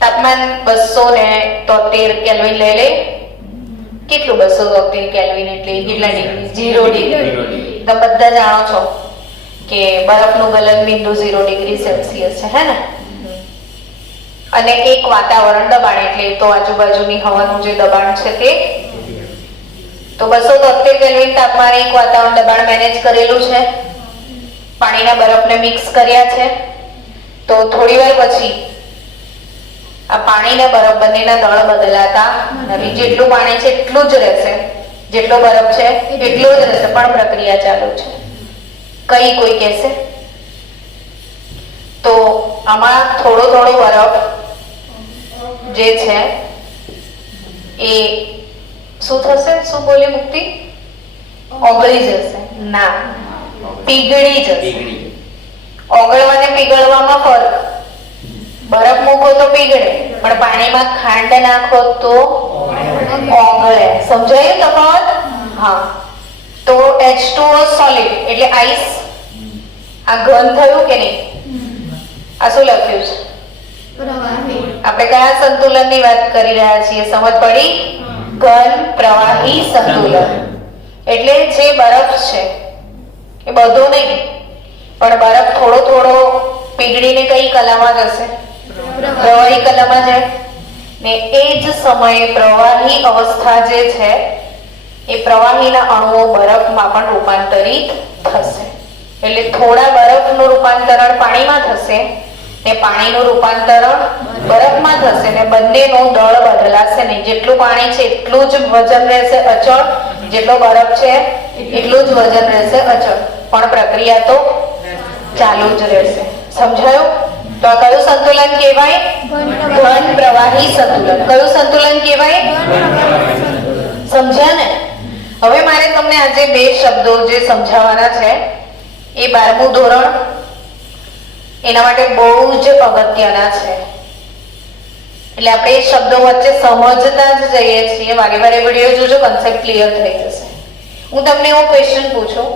તાપમાન 273 કેલ્વિન લઈ લે. કેટલું 273 કેલ્વિન એટલે કેટલા ડિગ્રી? 0 ડિગ્રી. તમે બધા જાણો છો કે બરફનું ગલન બિંદુ 0 ડિગ્રી સેલ્સિયસ છે, હે ને? અને એક વાતાવરણ દબાણ એટલે તો આજુબાજુની હવાનું જે દબાણ છે તે. તો 273 કેલ્વિન તાપમાને એક વાતાવરણ દબાણ મેનેજ કરેલું છે. પાણીના બરફને મિક્સ કર્યા છે. તો થોડી વાર પછી આ પાણી ને બરફ બંનેના દળ બદલાતા નથી. જેટલું પાણી છે એટલું જ રહેશે, જેટલો બરફ છે એટલો જ રહેશે, પણ પ્રક્રિયા ચાલુ છે. કઈ કોઈ કહેશે? તો આમાં થોડો થોડો બરફ જે છે એ શું થશે? શું બોલી મુક્તિ? ઓગળી જશે. ના, પીગળી જશે. ઓગળવા ને પીગળવામાં ફરક. બરફ મૂકો તો પીગળે, પણ પાણીમાં ખાંડ નાખો તો ઓગળે. સમજાયું તફાવત? હા. તો H2O સોલિડ એટલે આઈસ આ ઘન થયું કે નહીં? આ શું લખ્યું છે? પ્રવાહી. આપણે કયા સંતુલનની વાત કરી રહ્યા છીએ? સમજ પડી? ઘન પ્રવાહી સંતુલન. એટલે જે બરફ છે એ બધો નહીં, પણ બરફ થોડો થોડો પીગળીને કઈ કલામાં જશે? પ્રવાહી કલામાં જાય. ને એ જ સમયે પ્રવાહી અવસ્થા જે છે એ પ્રવાહીના અણુઓ બરફમાં પણ રૂપાંતરિત થશે. એટલે થોડા બરફનું રૂપાંતરણ પાણીમાં થશે ને પાણીનું રૂપાંતરણ બરફમાં થશે ને બંનેનો દળ બદલાશે નહીં. જેટલું પાણી છે એટલું જ વજન રહેશે અચળ, જેટલો બરફ છે એટલું જ વજન રહેશે અચળ, પણ પ્રક્રિયા તો ચાલુ જ રહેશે. સમજાયું? તો આ કયું સંતુલન કહેવાય? ઘન પ્રવાહી સંતુલન. કયું સંતુલન કહેવાય? સમજ્યા ને? હવે મારે તમને આજે બે શબ્દો જે સમજાવવાના છે એ 12મું ધોરણ એના માટે બહુ જ અગત્યના છે. એટલે આપણે એ શબ્દો વચ્ચે સમજતા જ જઈએ છીએ. વારે વારે વિડીયો જોજો, કન્સેપ્ટ ક્લિયર થઈ જશે. હું તમને એવો ક્વેશ્ચન પૂછું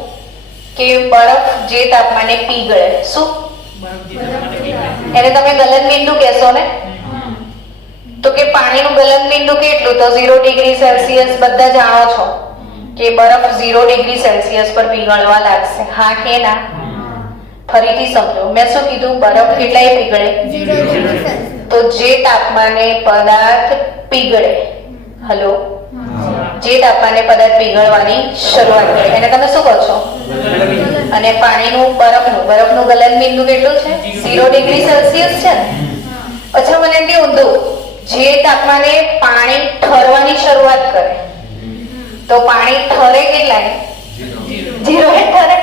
કે બરફ જે તાપમાને પીગળે, શું એને તમે ગલનબિંદુ કહેશો ને? તો કે પાણીનું ગલનબિંદુ કેટલું? તો 0 ડિગ્રી સેલ્સિયસ. બધા જાણો છો કે બરફ 0 ડિગ્રી સેલ્સિયસ પર પીગળવા લાગશે. હા કે ના? ફરીથી સમજો, મેં શું કીધું? બરફ કેટલાય પીગળે? 0 ડિગ્રી સેલ્સિયસ. તો જે તાપમાને પદાર્થ પીગળે, હલો, જે તાપમાને પદાર્થ પીગળવાની શરૂઆત કરે એને તમે શું કહો છો? અને પાણીનું બરફનું ગલનબિંદુ કેટલું છે? 0 ડિગ્રી સેલ્સિયસ છે ને? અચ્છા, મને એમ કે ઊંધું, જે તાપમાને પાણી ઠરવાની શરૂઆત કરે તો પાણી ઠરે કેટલાને? 0 એ ઠરે.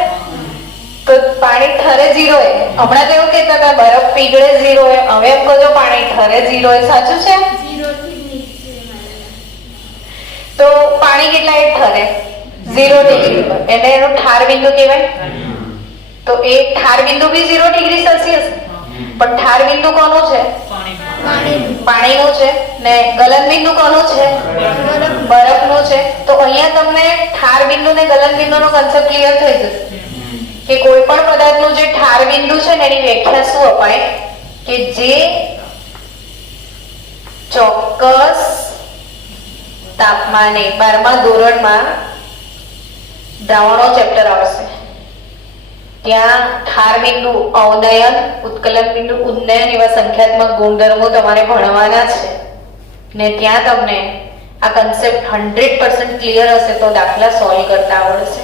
તો પાણી ઠરે 0 એ. હમણાં તો એવું કહેતા હતા બરફ પીગળે 0 એ, હવે એમ કહો છો પાણી ઠરે 0 એ. સાચું છે? 0 થી નીચે મારેલા. તો પાણી કેટલા એ ઠરે? 0 ડિગ્રી પર. એટલે એનું ઠાર બિંદુ કહેવાય. તો એ ઠાર બિંદુ બી 0 ડિગ્રી સેલ્સિયસ, પણ ઠાર બિંદુ કોનું છે? પાણીનું છે. ને ગલન બિંદુ કોનું છે? બરફનું છે. તો અહીંયા તમને ઠાર બિંદુ ને ગલન બિંદુનો કન્સેપ્ટ ક્લિયર થઈ જશે કે કોઈ પણ પદાર્થનું જે ઠાર બિંદુ છે ને એની વ્યાખ્યા શું અપાય કે જે ચોક્કસ તાપમાને 12મા ધોરણમાં દ્રાવણો ચેપ્ટર આવશે ત્યાં ઠાર બિંદુ, અવનયન, ઉત્કલન બિંદુ, ઉન્નયન એવા સંખ્યાત્મક ગુણધર્મો તમારે ભણવાના છે. ને ત્યાં તમને આ કન્સેપ્ટ 100% ક્લિયર હશે તો દાખલા સોલ્વ કરતા આવડશે.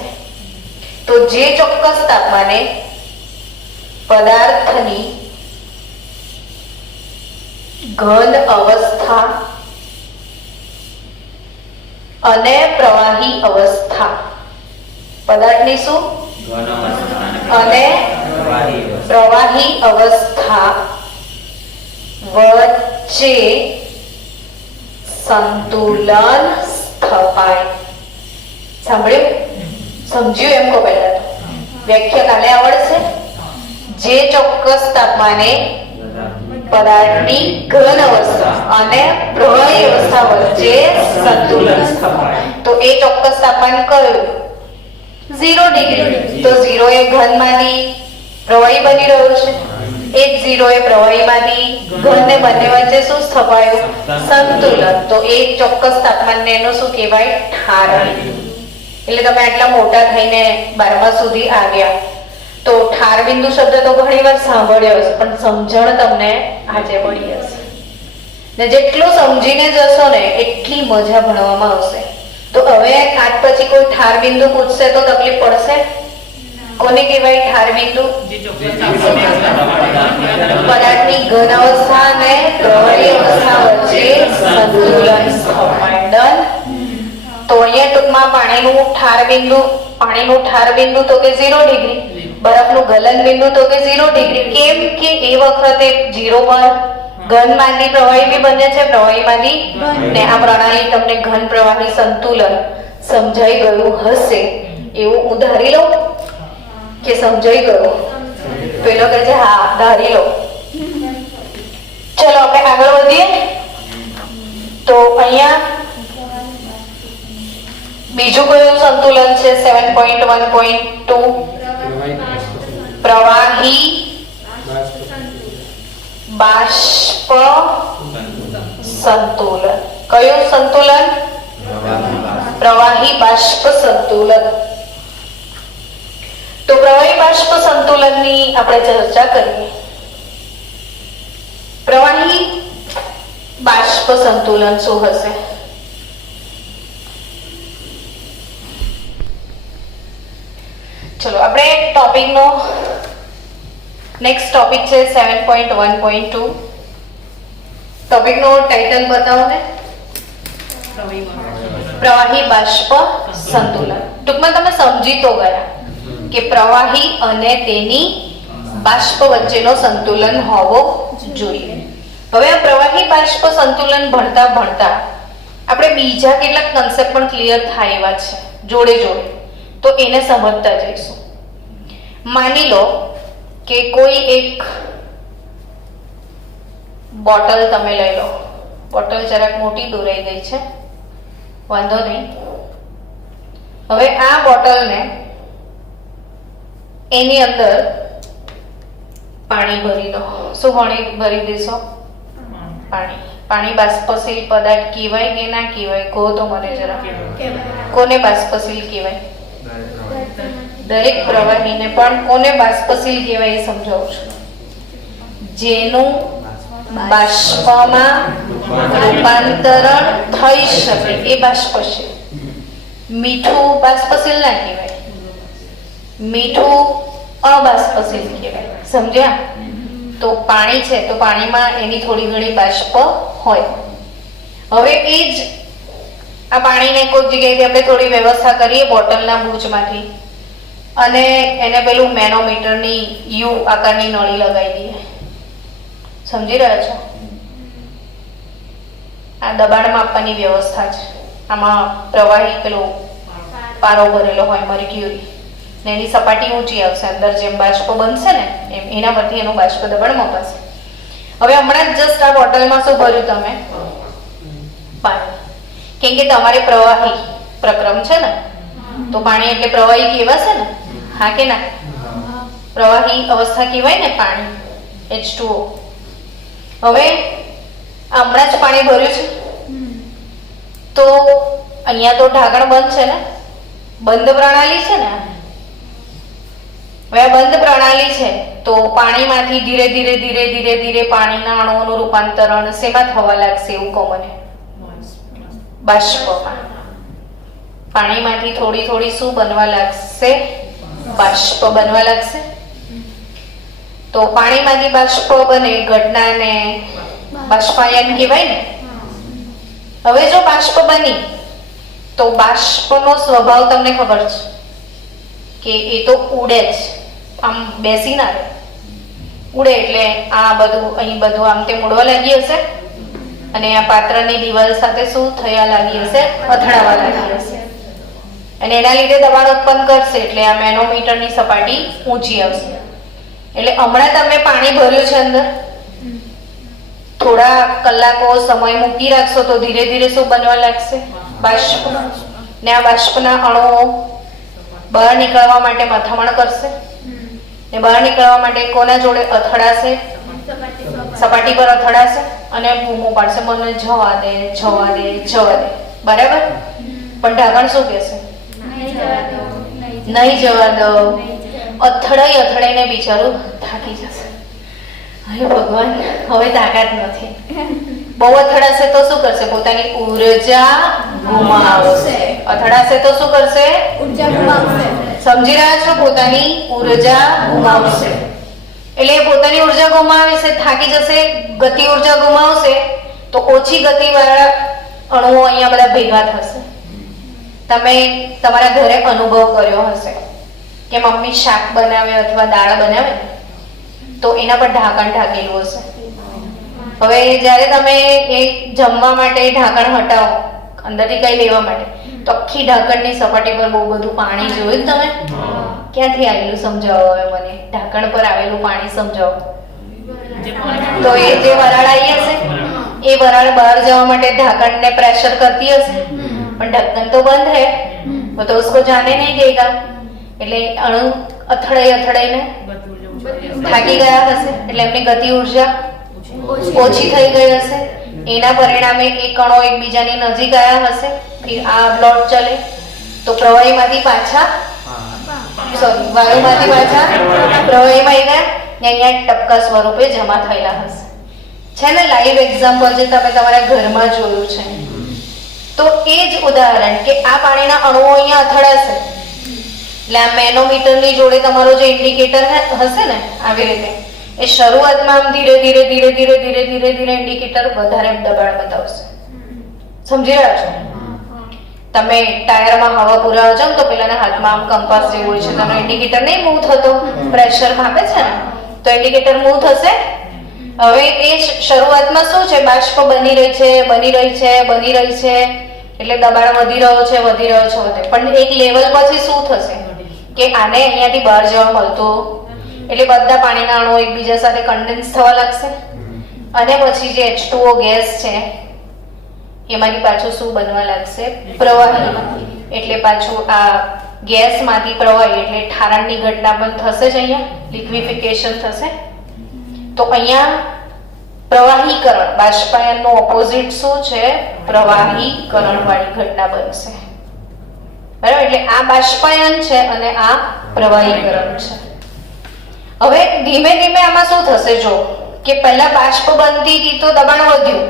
તો જે ચોક્કસ તાપમાને પદાર્થની ઘન અવસ્થા અને પ્રવાહી અવસ્થા, પદાર્થની શું? અને પ્રવાહી અવસ્થા વચ્ચે સંતુલન સ્થપાય. સાંભળ્યું? સમજ્યું? એમ કહો પહેલા તો વ્યાખ્યા કાલે આવડશે. જે ચોક્કસ તાપમાને પદાર્થની ઘન અવસ્થા અને પ્રવાહી અવસ્થા વચ્ચે સંતુલન સ્થપાય. તો એ ચોક્કસ તાપમાન કયું? 0 ડિગ્રી. તો 0 એ ઘનમાંથી પ્રવાહી બની રહ્યું છે, એ જ 0 એ પ્રવાહીમાંથી ઘન ને બંને વચ્ચે શું સ્થપાયું? સંતુલન. તો એ ચોક્કસ તાપમાનને એનું શું કહેવાય? ઠાર બિંદુ. એટલે તમે આટલા મોટા થઈને 12મા સુધી આવ્યા તો ઠાર બિંદુ શબ્દ તો ઘણી વાર સાંભળ્યો હશે, પણ સમજણ તમને આજે પડી હશે. ને જેટલું સમજીને જશો ને એટલી મજા ભણવામાં આવશે. તો હવે આજ પછી કોઈ ઠાર બિંદુ પૂછશે તો તકલીફ પડશે? કોને કહેવાય ઠાર બિંદુ? પદાર્થની ઘન અવસ્થા અને પ્રવાહી અવસ્થા વચ્ચે સંતુલન સ્થપાય. ડન. તો અહીંયા ટૂંકમાં પાણીનું ઠાર બિંદુ તો કે 0 ડિગ્રી, બરફનું ગલન બિંદુ તો કે 0 ડિગ્રી. કેમ કે એ વખતે 0 પર ઘનમાંથી પ્રવાહી બી બને છે, પ્રવાહીમાંથી ને આ પ્રણાલી તમને ઘન પ્રવાહી સંતુલન સમજાઈ ગયું હશે એવું હું ધારી લઉં કે સમજાઈ ગયું? પેલો કહે છે હા ધારી લો. ચલો આપણે આગળ વધીએ. તો અહીંયા બીજું કયું સંતુલન છે 7.1.2? પ્રવાહી બાષ્પ સંતુલન. કયું સંતુલન? પ્રવાહી બાષ્પ સંતુલન. તો પ્રવાહી બાષ્પ સંતુલનની આપણે ચર્ચા કરીએ. પ્રવાહી બાષ્પ સંતુલન શું હશે? ચલો આપણે ટોપિકનો નેક્સ્ટ ટોપિક છે 7.1.2. ટોપિકનો ટાઇટલ બતાવો ને. પ્રવાહી બાષ્પ સંતુલન. ટૂંકમાં તમે સમજી તો ગયા કે પ્રવાહી અને તેની બાષ્પ વચ્ચેનો સંતુલન હોવો જોઈએ. હવે આ પ્રવાહી બાષ્પ સંતુલન ભણતા ભણતા આપણે બીજા કેટલાક કન્સેપ્ટ પણ ક્લિયર થાય એવા છે જોડે જોડે, તો એને સમજતા જઈશું. માની લો કે કોઈ એક બોટલ તમે લઈ લો. બોટલ જરાક મોટી દોરાઈ ગઈ છે, વાંધો નહીં. હવે આ બોટલને એની અંદર પાણી ભરી દો. શું ભરી દેશો? પાણી. પાણી બાષ્પશીલ પદાર્થ કહેવાય કે ના કહેવાય? કહો તો મને જરા. કોને બાષ્પશીલ કહેવાય? દરેક પ્રવાહીને પણ કોને બાષ્પશીલ કહેવાય એ સમજાવું છું. જેનું બાષ્પમાં રૂપાંતરણ થઈ શકે એ બાષ્પશીલ. મીઠું બાષ્પશીલ ના કહેવાય, મીઠું અબાષ્પશીલ કહેવાય. સમજ્યા? તો પાણી છે તો પાણીમાં એની થોડી ઘણી બાષ્પ હોય. હવે એ જ આ પાણીને કોઈ જગ્યાએથી આપણે થોડી વ્યવસ્થા કરીએ બોટલના બૂચમાંથી અને એને પેલું મેનોમીટરની યુ આકારની નળી લગાવી દઈએ. સમજી રહ્યા છો? આ દબાણ માપવાની વ્યવસ્થા છે. આમાં પ્રવાહી પેલું પારો ભરેલો હોય મર્ક્યુરી, ને એની સપાટી ઊંચી આવશે. અંદર જેમ બાષ્પ બનશે ને એમ એના પરથી એનું બાષ્પ દબાણ મપાશે. હવે હમણાં જ જસ્ટ આ બોટલમાં શું ભર્યું તમે? પાણી. કેમ કે તમારે પ્રવાહી પ્રક્રમ છે ને, તો પાણી એટલે પ્રવાહી કહેવાશે ને? હા કે ના? પ્રવાહી અવસ્થા કહેવાય ને પાણી, H2O. હવે હમણાં જ પાણી ભર્યું છે તો અહીંયા તો ઢાંકણ બંધ છે ને, બંધ પ્રણાલી છે ને. હવે આ બંધ પ્રણાલી છે તો પાણીમાંથી ધીરે ધીરે ધીરે ધીરે ધીરે પાણીના અણુઓનું રૂપાંતરણ શેમાં થવા લાગશે? એવું કહો મને. બાષ્પમાં. પાણીમાંથી થોડી થોડી શું બનવા લાગશે? બાષ્પ બનવા લાગશે. તો પાણીમાંથી બાષ્પ બને ઘટનાને બાષ્પાયન કહેવાય ને. હવે જો બાષ્પ બની તો બાષ્પનો સ્વભાવ તમને ખબર છે કે એ તો ઉડે જ, આમ બેસી ના રહે. ઉડે એટલે આ બધું અહીં બધું આમ તેમ ઉડવા લાગી હશે અને આ પાત્રની દિવાલ સાથે શું થયા લાગી હશે? અથડાવા લાગી હશે અને એના લીધે દબાણ ઉત્પન્ન કરશે એટલે આ મેનોમીટરની સપાટી ઊંચી આવશે. એટલે હમણાં તમે પાણી ભર્યું છે અંદર, થોડા કલાકો સમય મૂકી રાખશો તો ધીરે ધીરે શું બનવા લાગશે? બાષ્પ. ને આ બાષ્પના અણુઓ બહાર નીકળવા માટે મથામણ કરશે ને બહાર નીકળવા માટે કોના જોડે અથડાશે? સપાટી પર અથડાશે અને બૂમો પાડશે, મને જવા દે જવા દે જવા દે. બરાબર? પણ ઢાંકણ શું કહેશે? નહીં જવા દો. અથડાઈ અથડાઈને બિચારું થાકી જશે. હે ભગવાન, હવે તાકાત નથી. બહુ અથડાશે તો શું કરશે? પોતાની ઉર્જા ગુમાવશે. અથડાશે તો શું કરશે? ઉર્જા ગુમાવશે. સમજી રહ્યા છો? પોતાની ઉર્જા ગુમાવશે. એટલે પોતાની ઉર્જા ગુમાવશે, થાકી જશે, ગતિ ઉર્જા ગુમાવશે તો ઓછી ગતિવાળા અણુઓ અહીંયા બધા ભેગા થશે. તમે તમારા ઘરે અનુભવ કર્યો હશે કે મમ્મી શાક બનાવે અથવા દાળ બનાવે તો એના પર ઢાંકણ ઢાંકેલું હશે. હવે જ્યારે તમે એ જમવા માટે ઢાંકણ હટાવો અંદરથી કઈ લેવા માટે, તો આખી ઢાંકણની સપાટી પર બહુ બધું પાણી જોયું તમે? ક્યાંથી આવેલું સમજાવો હવે મને. ઢાંકણ પર આવેલું પાણી સમજાવો. તો એ જે વરાળ આવી હશે એ વરાળ બહાર જવા માટે ઢાંકણને પ્રેશર કરતી હશે, પણ ઢક્કન તો બંધ હે. वो तो उसको जाने नहीं देगा એટલે અણુ અથડાઈને થાકી ગયા હશે એટલે એમની ગતિ ઉર્જા ઓછી થઈ ગઈ હશે એના પરિણામે એ કણો એકબીજાની નજીક આવ્યા હશે ફિર આ બ્લોડ ચલે તો પ્રવાહીમાંથી પાછા વાયુમાંથી પાછા પ્રવાહીમાં ગયા ને અહીંયા ટપકા સ્વરૂપે જમા થયેલા હશે છે ને લાઈવ એક્ઝામ્પલ જે તમે તમારા ઘરમાં જોયું છે તો એ જ ઉદાહરણ કે આ પાણીના અણુઓ અહીંયા અથડાશે એટલે આ મેનોમીટરની જોડે તમારો જે ઇન્ડિકેટર હશે ને આવી રીતે એ શરૂઆતમાં આમ ધીરે ધીરે ધીરે ધીરે ધીરે ધીરે ધીરે ઇન્ડિકેટર વધારે દબાણ બતાવશે સમજી રહ્યા છો તમે ટાયરમાં હવા પુરાવો છો તો પેલાના હાથમાં આમ કંપાસ જેવું હોય છે તમને ઇન્ડિકેટર નહીં મૂવ થતો પ્રેશર માપે છે ને તો ઇન્ડિકેટર મૂવ થશે હવે એ શરૂઆતમાં શું છે બાષ્પ બની રહી છે એટલે દબાણ વધી રહ્યો છે વધે પણ એક લેવલ પછી શું થશે કે આને અહીંયાથી બહાર જવા મળતું એટલે બધા પાણીના અણુઓ એકબીજા સાથે કન્ડેન્સ થવા લાગશે અને પછી જે H2O ગેસ છે એમાંથી પાછું શું બનવા લાગશે પ્રવાહી એટલે પાછું આ ગેસમાંથી પ્રવાહી એટલે ઠારણની ઘટના પણ થશે જ અહીંયા લિક્વિફિકેશન થશે તો અહીંયા પ્રવાહીકરણ બાષ્પાયનનો ઓપોઝિટ શું છે પ્રવાહીકરણ વાળી ઘટના બનશે બરાબર એટલે આ બાષ્પાયન છે અને આ પ્રવાહીકરણ છે હવે ધીમે ધીમે આમાં શું થશે જો કે પહેલા બાષ્પ બનતી હતી તો દબાણ વધ્યું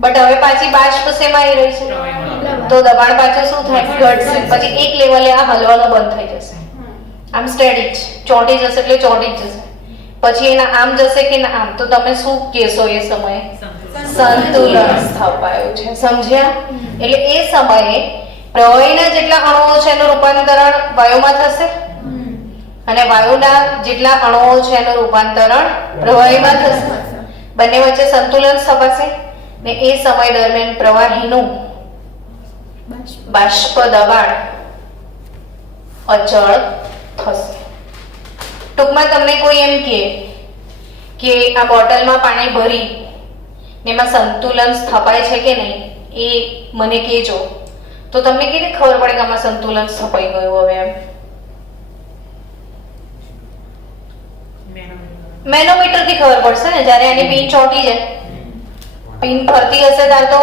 બટ હવે પાછી બાષ્પ શેમાં આવી રહી છે તો દબાણ પાછું શું થાય ઘટશે પછી એક લેવલે આ હલવાનું બંધ થઈ જશે આમ સ્ટેડી ચોંટી જશે એટલે ચોંટી જશે પછી એના આમ જશે કે ના આમ તો તમે શું કહેશો એ સમયે સંતુલન સ્થપાયું છે સમજ્યા એટલે એ સમયે પ્રવાહીના જેટલા અણુઓ છે એનું રૂપાંતરણ વાયુમાં થશે અને વાયુના જેટલા અણુઓ છે એનું રૂપાંતરણ પ્રવાહીમાં થશે બંને વચ્ચે સંતુલન સ્થપાશે ને એ સમય દરમિયાન પ્રવાહીનું બાષ્પ દબાણ અચળ થશે ટૂંકમાં તમને કોઈ એમ કહે કે આ બોટલમાં પાણી ભરી ને એમાં સંતુલન સ્થપાય છે કે નહીં એ મને કહેજો તો તમને કેવી ખબર પડે કે આમાં સંતુલન સ્થપાઈ ગયું હવે એમ મેનોમીટર થી ખબર પડશે ને જ્યારે આની પિન ચોંટી જાય પિન ફરતી હશે ત્યારે તો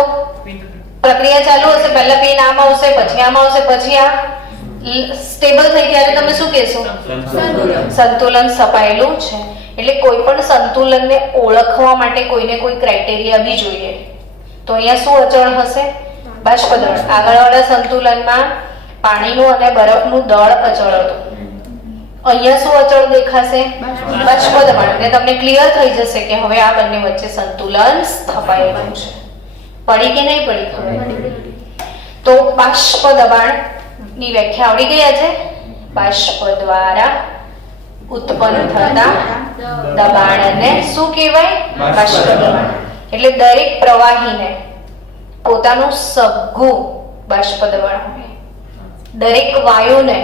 પ્રક્રિયા ચાલુ હશે પહેલા પિન આમ આવશે પછી આ સ્ટેબલ થઈ ત્યારે તમે શું કહેશો સંતુલન સ્થપાયેલું છે એટલે કોઈ પણ સંતુલનને ઓળખવા માટે કોઈને કોઈ ક્રાઇટેરિયા બી જોઈએ તો અહીંયા શું અચળ હશે બાષ્પ દળ આગળવાળા સંતુલનમાં પાણીનું અને બરફનું દળ અચળ હતું અહીંયા શું અચળ દેખાશે બાષ્પ દબાણ એટલે તમને ક્લિયર થઈ જશે કે હવે આ બંને વચ્ચે સંતુલન સ્થપાયેલું છે પડી કે નહીં પડી ખબર તો બાષ્પ દબાણ ની વ્યાખ્યા આવડી ગઈ છે બાષ્પ દ્વારા ઉત્પન્ન થતા દબાણને શું કહેવાય બાષ્પ દબાણ એટલે દરેક પ્રવાહીને પોતાનું સઘળું બાષ્પ દબાણ હોય દરેક વાયુને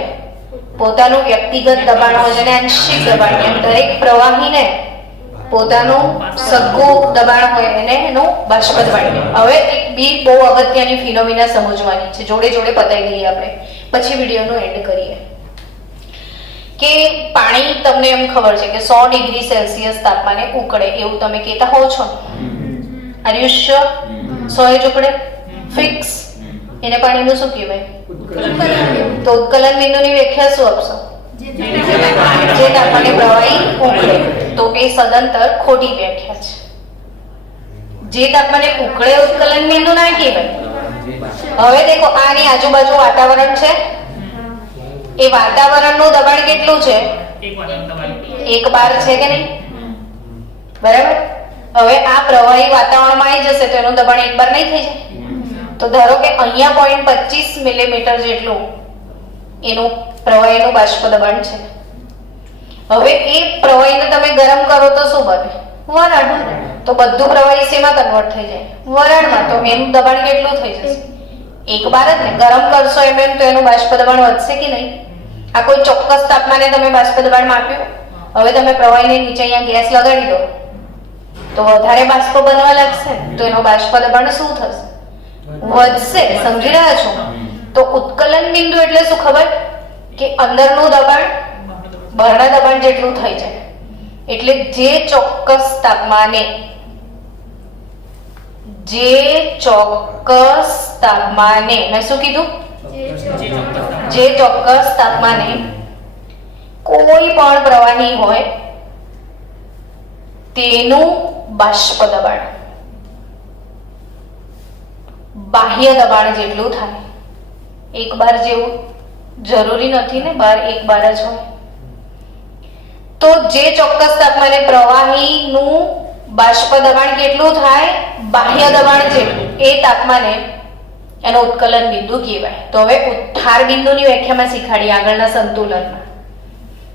પોતાનું વ્યક્તિગત દબાણ હોય જેને આંશિક દબાણ એમ દરેક પ્રવાહીને પોતાનું સઘળું દબાણ હોય એને એનું બાષ્પ દબાણ હવે એક બી બહુ અગત્યની ફિનોમિના સમજવાની છે જોડે જોડે પતાવી દઈએ આપણે પછી વિડીયોનું એન્ડ કરીએ કે પાણી તમને એમ ખબર છે કે 100 ડિગ્રી સેલ્સિયસ તાપમાને ઉકળે એવું તમે કહેતા હોવ છો આર યુ શ્યોર 100 જ ઉકળે ફિક્સ એને પાણીનું શું કહેવાય તો ઉત્કલન બિંદુની વ્યાખ્યા શું આપશો જે તાપમાને પ્રવાહી ઉકળે તો એ સદંતર ખોટી વ્યાખ્યા છે જે તાપમાને ઉકળે ઉત્કલન બિંદુ ના કહેવાય હવે દેખો આની આજુબાજુ વાતાવરણ છે એ વાતાવરણનું દબાણ કેટલું છે 1 બાર છે કે નહીં બરાબર હવે આ પ્રવાહી વાતાવરણમાં આવી જશે તો એનું દબાણ 1 બાર નહીં થઈ જાય તો ધારો કે અહીંયા 0.25 મિલીમીટર જેટલું એનું પ્રવાહીનું બાષ્પ દબાણ છે હવે એ પ્રવાહીને તમે ગરમ કરો તો શું બને વરાળ તો બધું પ્રવાહી શેમાં કન્વર્ટ થઈ જાય વરાળમાં તો એનું દબાણ કેટલું થઈ જશે 1 બાર જ ને ગરમ કરશો એમ તો એનું બાષ્પ દબાણ વધશે કે નહીં આ કોઈ ચોક્કસ તાપમાને તમે બાષ્પ દબાણ માપ્યું હવે તમે પ્રવાહીને નીચે અહીંયા ગેસ લગાડી દો તો વધારે બાષ્પ બનવા લાગશે તો એનું બાષ્પ દબાણ શું થશે વધશે સમજી રહ્યા છો તો ઉત્કલન બિંદુ એટલે શું ખબર? કે અંદરનું દબાણ બહારના દબાણ જેટલું થઈ જાય. એટલે જે ચોક્કસ તાપમાને મેં શું કીધું? જે ચોક્કસ તાપમાને કોઈ પણ પ્રવાહી હોય તેનું બાષ્પ દબાણ બાહ્ય દબાણ જેટલું થાય. એક બાર જેવું જરૂરી નથી ને, બાર એક બાર જ હોય. તો જે ચોક્કસ તાપમાને પ્રવાહીનું બાષ્પ દબાણ કેટલું થાય? બાહ્ય દબાણ જેટલું. એ તાપમાને એનો ઉત્કલન બિંદુ કહેવાય. તો હવે ઉત્થાર બિંદુની વ્યાખ્યામાં શીખાડીએ આગળના સંતુલનમાં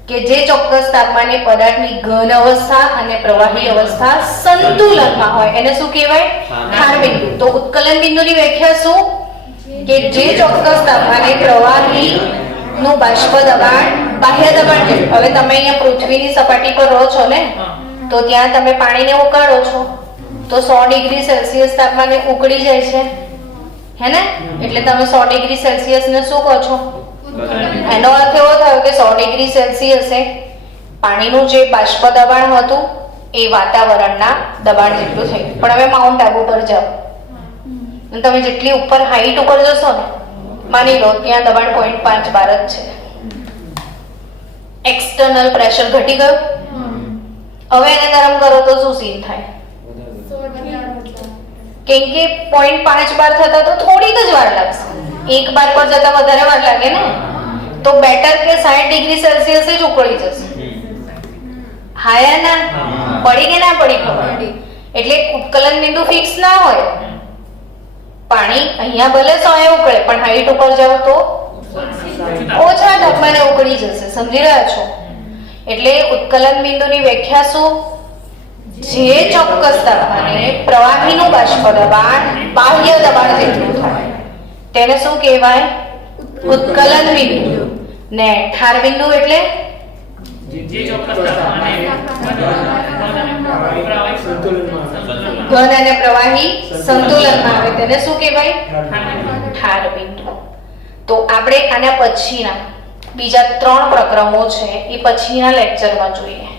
કે જે ચોક્કસ તાપમાને પદાર્થની ઘન અવસ્થા અને પ્રવાહી અવસ્થા સંતુલનમાં હોય એને શું કહેવાય? ઠાર બિંદુ. તો ઉત્કલન બિંદુની વ્યાખ્યા શું? કે જે ચોક્કસ તાપમાને પ્રવાહીનું બાષ્પ દબાણ બાહ્ય દબાણ જેટલું. હવે તમે અહીંયા પૃથ્વીની સપાટી પર રહો છો ને, તો ત્યાં તમે પાણીને ઉકાળો છો તો 100 ડિગ્રી સેલ્સિયસ તાપમાને ઉકળી જાય છે, હે ને? એટલે તમે 100 ડિગ્રી સેલ્સિયસ ને શું કહો છો? એનો અર્થ એવો થયો કે 100 ડિગ્રી સેલ્સિયસે પાણીનું જે બાષ્પ દબાણ હતું એ વાતાવરણના દબાણ જેટલું થયું. પણ હવે માઉન્ટ આબુ પર જાઓ, તમે જેટલી ઉપર હાઈટ ઉપર જશો ને, માની લો ત્યાં દબાણ 0.5 બાર જ છે. એક્સટર્નલ પ્રેશર ઘટી ગયું. હવે એને ગરમ કરો તો શું સીન થાય? કેમ કે 0.5 બાર થતા તો થોડીક જ વાર લાગશે. એક બાર પર જતા વધારે વાર લાગે ને. તો બેટર કે 60 ડિગ્રી સેલ્સિયસ જ ઉકળી જશે. હાયા ના પડી કે ના પડી ખબર? એટલે ઉત્કલન બિંદુ ફિક્સ ના હોય. પાણી અહીંયા ભલે 100 ઉકળે પણ હાઈટ ઉપર જાવ તો ઓછા તાપમાને ઉકળી જશે. સમજી રહ્યા છો? એટલે ઉત્કલન બિંદુની વ્યાખ્યા શું? જે ચોક્કસ તાપમાને પ્રવાહીનું બાષ્પ દબાણ બાહ્ય દબાણ જેટલું થાય તેને શું કહેવાય? ઉત્કલન બિંદુ. ને ઠાર બિંદુ એટલે જે ચોક્કસ તાપમાને ઘન અને પ્રવાહી સંતુલનમાં આવે તેને શું કહેવાય? ઠાર બિંદુ. તો આપણે આના પછીના બીજા 3 પ્રકરણો છે એ પછીના લેક્ચરમાં જોઈએ.